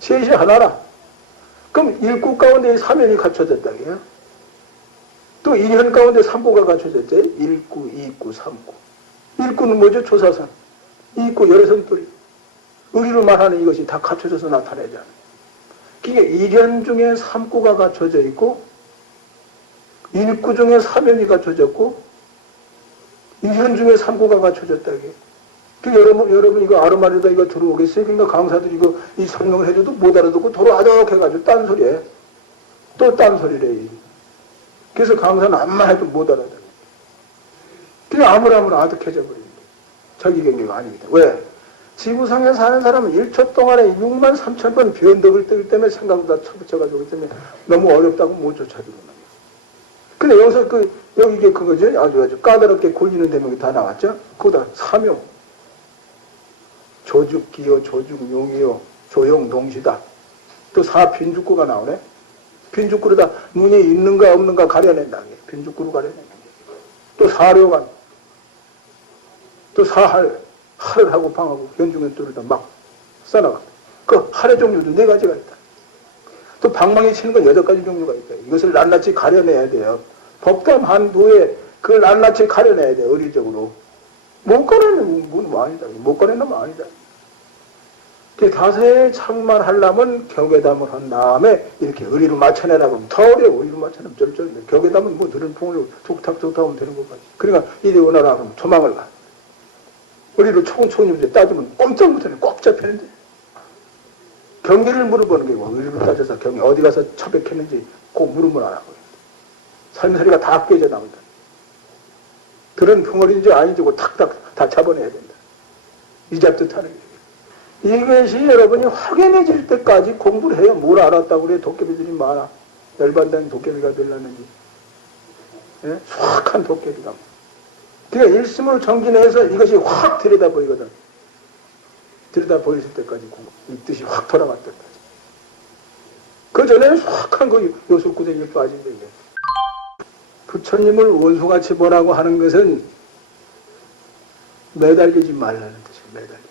셋이 하나라. 그럼 일국 가운데 이 사면이 갖춰졌다고요. 또 인연 가운데 3구가 갖춰졌죠. 1구, 2구, 3구. 1구는 뭐죠? 조사선. 2구 열애선돌이. 의리로 말하는 이것이 다 갖춰져서 나타내잖아요. 그게 일연 중에 3구가 갖춰져 있고 1구 중에 사명이 갖춰졌고 일연 중에 3구가 갖춰졌다. 그러니까 여러분 이거 아르마리다 이거 들어오겠어요? 그러니까 강사들이 이거 이 설명을 해줘도 못 알아듣고 도로 아적해가지고 딴소리해. 또 딴소리래. 그래서 강사는 암만 해도 못 알아듣는. 그냥 아무나 아득해져 버립니다. 자기 경계가 아닙니다. 왜? 지구상에 사는 사람은 1초 동안에 6만 3천 번 변덕을 뜨기 때문에 생각보다 쳐붙여가지고 그기 때문에 너무 어렵다고 못 쫓아주는 거예요. 근데 여기서 여기 이게 그거죠? 아주 까다롭게 굴리는 대목이 다 나왔죠? 그거다 사명. 조죽기요, 조죽용이요, 조용동시다. 또 사빈죽구가 나오네? 빈죽구로다 눈이 있는가 없는가 가려낸다. 빈죽구로 가려낸다. 또 사료관. 또 사할. 할을 하고 방하고 연중엔 뚫다 막 써나간다. 그 할의 종류도 4가지가 있다. 또 방망이 치는 건 8가지 종류가 있다. 이것을 낱낱이 가려내야 돼요. 법담한 도에 그걸 낱낱이 가려내야 돼요. 의리적으로. 못 가려내면 뭐 아니다. 못 가려내면 아니다. 다세에 창만하려면 격외담을 한 다음에 이렇게 의리로 맞춰내라고 하면 더 어려워. 의리로 맞춰내면 쩔쩔인데 격외담은 뭐 들은 풍으로 툭탁 하면 되는 것까지. 그러니까 이리 오너라 하면 도망을 가. 우리로 총총님들 따지면 꼼짝 못하네. 꼭 잡히는데. 경계를 물어보는 게 뭐, 의리로 따져서 경계 어디 가서 처백했는지 꼭 물으면 안 하고. 살림살이가 다 깨져 나온다. 그런 풍월인지 아닌지 탁탁 다 잡아내야 된다. 이 잡듯 하는 게. 이것이 여러분이 확연해질 때까지 공부를 해요. 뭘 알았다고 그래. 도깨비들이 많아. 열반된 도깨비가 되려는지. 예? 수확한 도깨비가. 그러니까 일심으로 정진해서 이것이 확 들여다보이거든. 들여다보였을 때까지 이 뜻이 확 돌아갈 때까지. 그 전에는 수확한 그 요술구덩이에 빠진다. 이게. 부처님을 원수같이 보라고 하는 것은 매달리지 말라는 뜻이에요. 매달리지.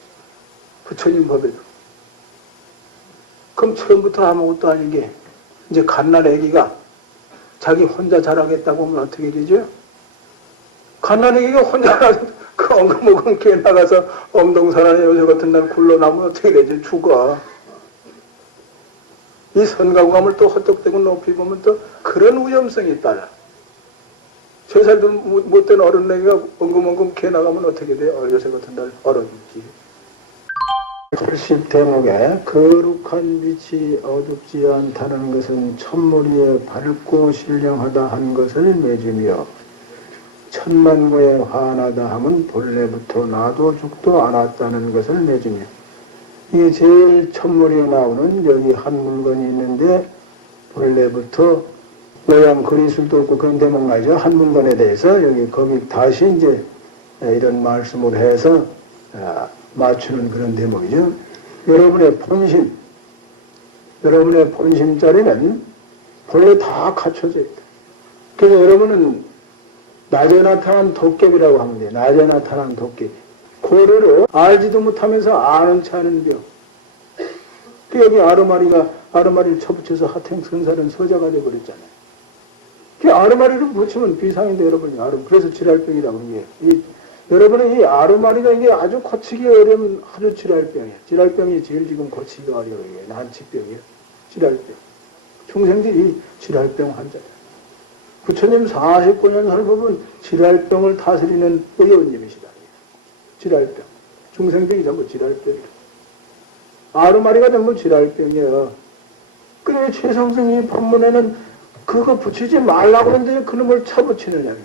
부처님 법에도. 그럼 처음부터 아무것도 아닌 게 이제 갓날 애기가 자기 혼자 자라겠다고 하면 어떻게 되죠? 갓난애기가 혼자 그 엉금엉금 개 나가서 엄동산안에 요새 같은 날 굴러나면 어떻게 되지? 죽어. 이 선가구감을 또 헛떡대고 높이 보면 또 그런 위험성이 있다. 3살도 못된 어른애기가 엉금엉금 개 나가면 어떻게 돼? 요새 같은 날 얼어 죽지. 80 대목에 거룩한 빛이 어둡지 않다는 것은 천무리에 밝고 신령하다 한 것을 맺으며 천만고에 화나다 하면 본래부터 나도 죽도 않았다는 것을 맺으며 이게 제일 천물에 나오는 여기 한 물건이 있는데 본래부터 모양 그리술도 없고 그런 대목 나죠. 한 물건에 대해서 거기 다시 이제 이런 말씀을 해서 맞추는 그런 대목이죠. 여러분의 본심자리는 본래 다 갖춰져 있다. 그래서 여러분은 낮에 나타난 도깨비라고 하면 돼요. 낮에 나타난 도깨비. 고래로 알지도 못하면서 아는 체 하는 병. 그 여기 아르마리를 쳐붙여서 하탱선사는 서자가 되어버렸잖아요. 그 아르마리를 붙이면 비상인데 여러분이 그래서 질랄병이라고 그러는 게 여러분은 이 아르마리가 이게 아주 고치기 어려운 아주 질랄병이에요. 질랄병이 제일 지금 고치기가 어려워요. 난치병이에요. 질랄병. 중생들이 질랄병 환자예요. 부처님 49년 살보면 질랄병을 다스리는 의원님이시다. 질랄병. 중생병이 전부 질랄병이에요. 아르마리가 전부 질랄병이에요. 그래 최성승이 법문에는 그거 붙이지 말라고 그러는데 그놈을 쳐붙이느냐.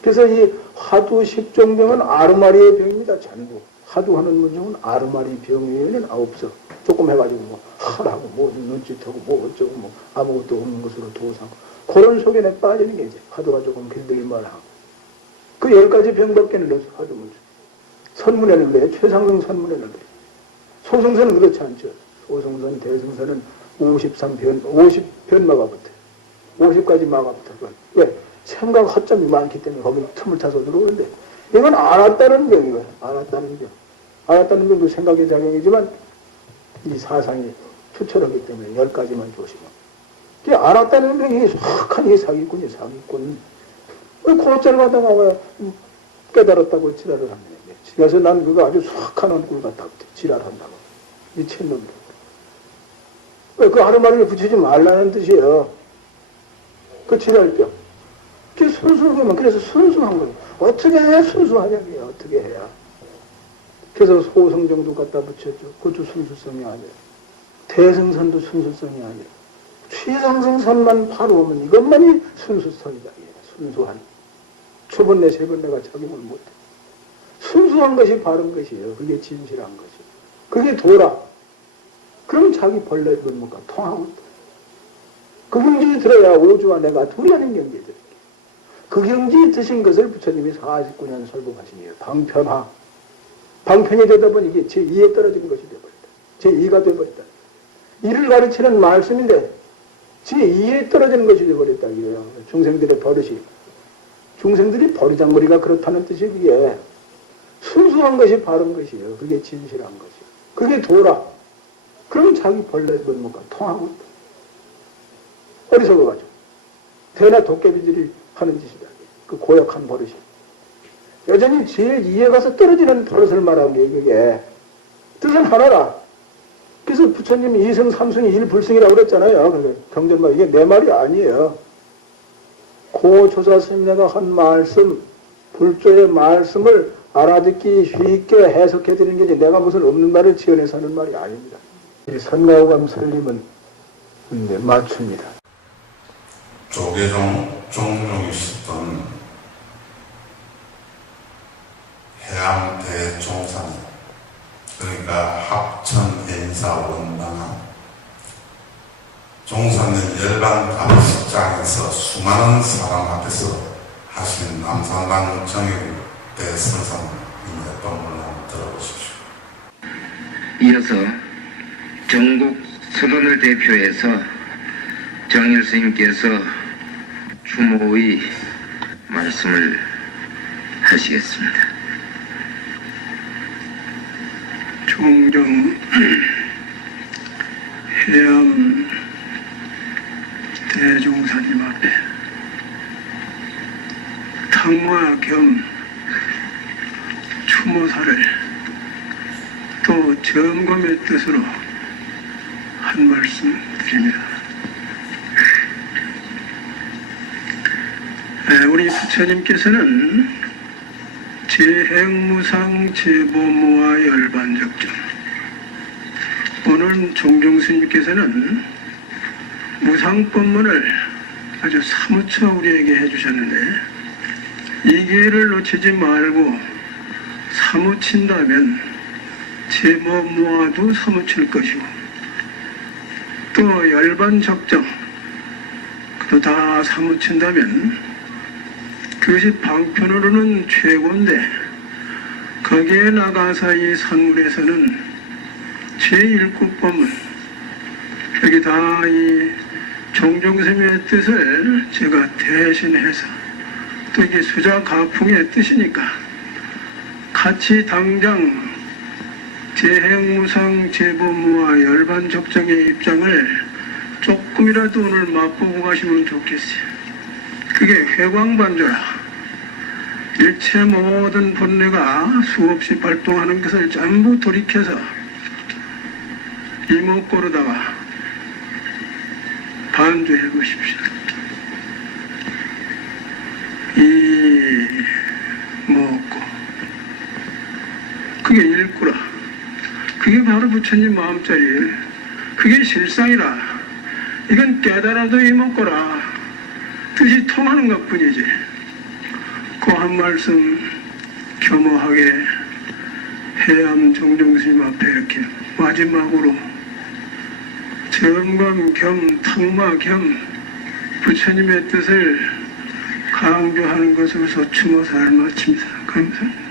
그래서 이 화두 10종병은 아르마리의 병입니다. 전부. 화두하는 문종은 아르마리 병에는 없어. 조금 해가지고 뭐 하라고 뭐 눈짓하고 뭐 어쩌고 뭐 아무것도 없는 것으로 도사하고 그런 속에는 빠지는 게 이제 화두가 조금 길들만 하고 그 10가지 병밖에는 없어. 화두 문종. 선문에는 그래. 최상승 선문에는 그래. 소승선은 그렇지 않죠. 소승선, 대승선은 50변마가 붙어요. 50가지 마가 붙어요. 왜? 생각 허점이 많기 때문에 거기 틈을 타서 들어오는데 이건 알았다는 병이에요. 알았다는 병. 알았다는 병도 생각의 작용이지만 이 사상이 추천하기 때문에 10가지만 조심하고 알았다는 게 확한 사기꾼이 사기꾼. 고자를 갖다가 왜 깨달았다고 지랄을 하네. 그래서 난 그거 아주 수학한 얼굴 같다고 지랄한다고. 미친놈들. 그 하루만에 붙이지 말라는 뜻이에요. 그 지랄병. 그게 순수하게만, 그래서 순수한 거예요. 어떻게 해야 순수하냐고요. 어떻게 해야. 그래서 소성정도 갖다 붙였죠. 그것도 순수성이 아니에요. 대승선도 순수성이 아니에요. 취상승선만 바로 오면 이것만이 순수성이다. 순수한. 초번내, 세번내가 적용을 못해. 순수한 것이 바른 것이에요. 그게 진실한 것이에요. 그게 도라. 그럼 자기 벌레 면목과 통하고 있다. 그 경지에 들어야 오주와 내가 둘이 하는 경지에 들어요. 그 경지에 드신 것을 부처님이 49년 설법하시니에요. 방편화. 방편이 되다 보니 이게 제2에 떨어진 것이 되어버렸다. 제2가 되어버렸다. 이를 가르치는 말씀인데 제2에 떨어지는 것이 되어버렸다. 이거예요. 중생들의 버릇이. 중생들이 버리장머리가 그렇다는 뜻이 그게 순수한 것이 바른 것이에요. 그게 진실한 것이에요. 그게 도라. 그럼 자기 벌레 면목과 통하고 있다. 어리석어가지고. 대나 도깨비들이 하는 짓이다. 그 고약한 버릇이. 여전히 제2에 가서 떨어지는 버릇을 말하는 게 그게. 뜻은 하나라. 그래서 부처님이 이승 삼승이 일불승이라고 그랬잖아요. 경전말 이게 내 말이 아니에요. 고조사 스님네가 한 말씀, 불조의 말씀을 알아듣기 쉽게 해석해 드리는 게지 내가 무슨 없는 말을 지어내서 하는 말이 아닙니다. 이 선가오감 설림은 맞춥니다. 조계종 종종이 있었던 해양 대종사님, 그러니까 합천해인사원당한 종사님 열반 가부식장에서 수많은 사람 앞에서 하신 남산강 정형 대선사님의 법문을 한번 들어보십시오. 이어서 전국 서론을 대표해서 정일 스님께서 추모의 말씀을 하시겠습니다. 종종 해암 대종사님 앞에 탕화 겸 추모사를 또 점검의 뜻으로 한 말씀 드립니다. 우리 부처님께서는 제행무상 제보무와 열반적정, 오늘 종종스님께서는 무상법문을 아주 사무쳐 우리에게 해주셨는데 이 기회를 놓치지 말고 사무친다면 제보무와도 사무칠 것이고 또 열반적정 또 다 사무친다면 그것이 방편으로는 최고인데 거기에 나가서 이 산문에서는 제1국법문 여기 다 이 종종스님의 뜻을 제가 대신해서 또 이게 수자가풍의 뜻이니까 같이 당장 제행무상 제보무와 열반적정의 입장을 조금이라도 오늘 맛보고 가시면 좋겠어요. 그게 회광반조라. 일체 모든 본래가 수없이 발동하는 것을 전부 돌이켜서 이목고로다가 반조해 보십시오. 이목고 그게 일구라. 그게 바로 부처님 마음자리예요. 그게 실상이라. 이건 깨달아도 이목고라. 뜻이 통하는 것 뿐이지. 그 한 말씀 겸허하게 해암 종종스님 앞에 이렇게 마지막으로 점검 겸 탕마 겸 부처님의 뜻을 강조하는 것으로서 추모사를 마칩니다. 감사합니다.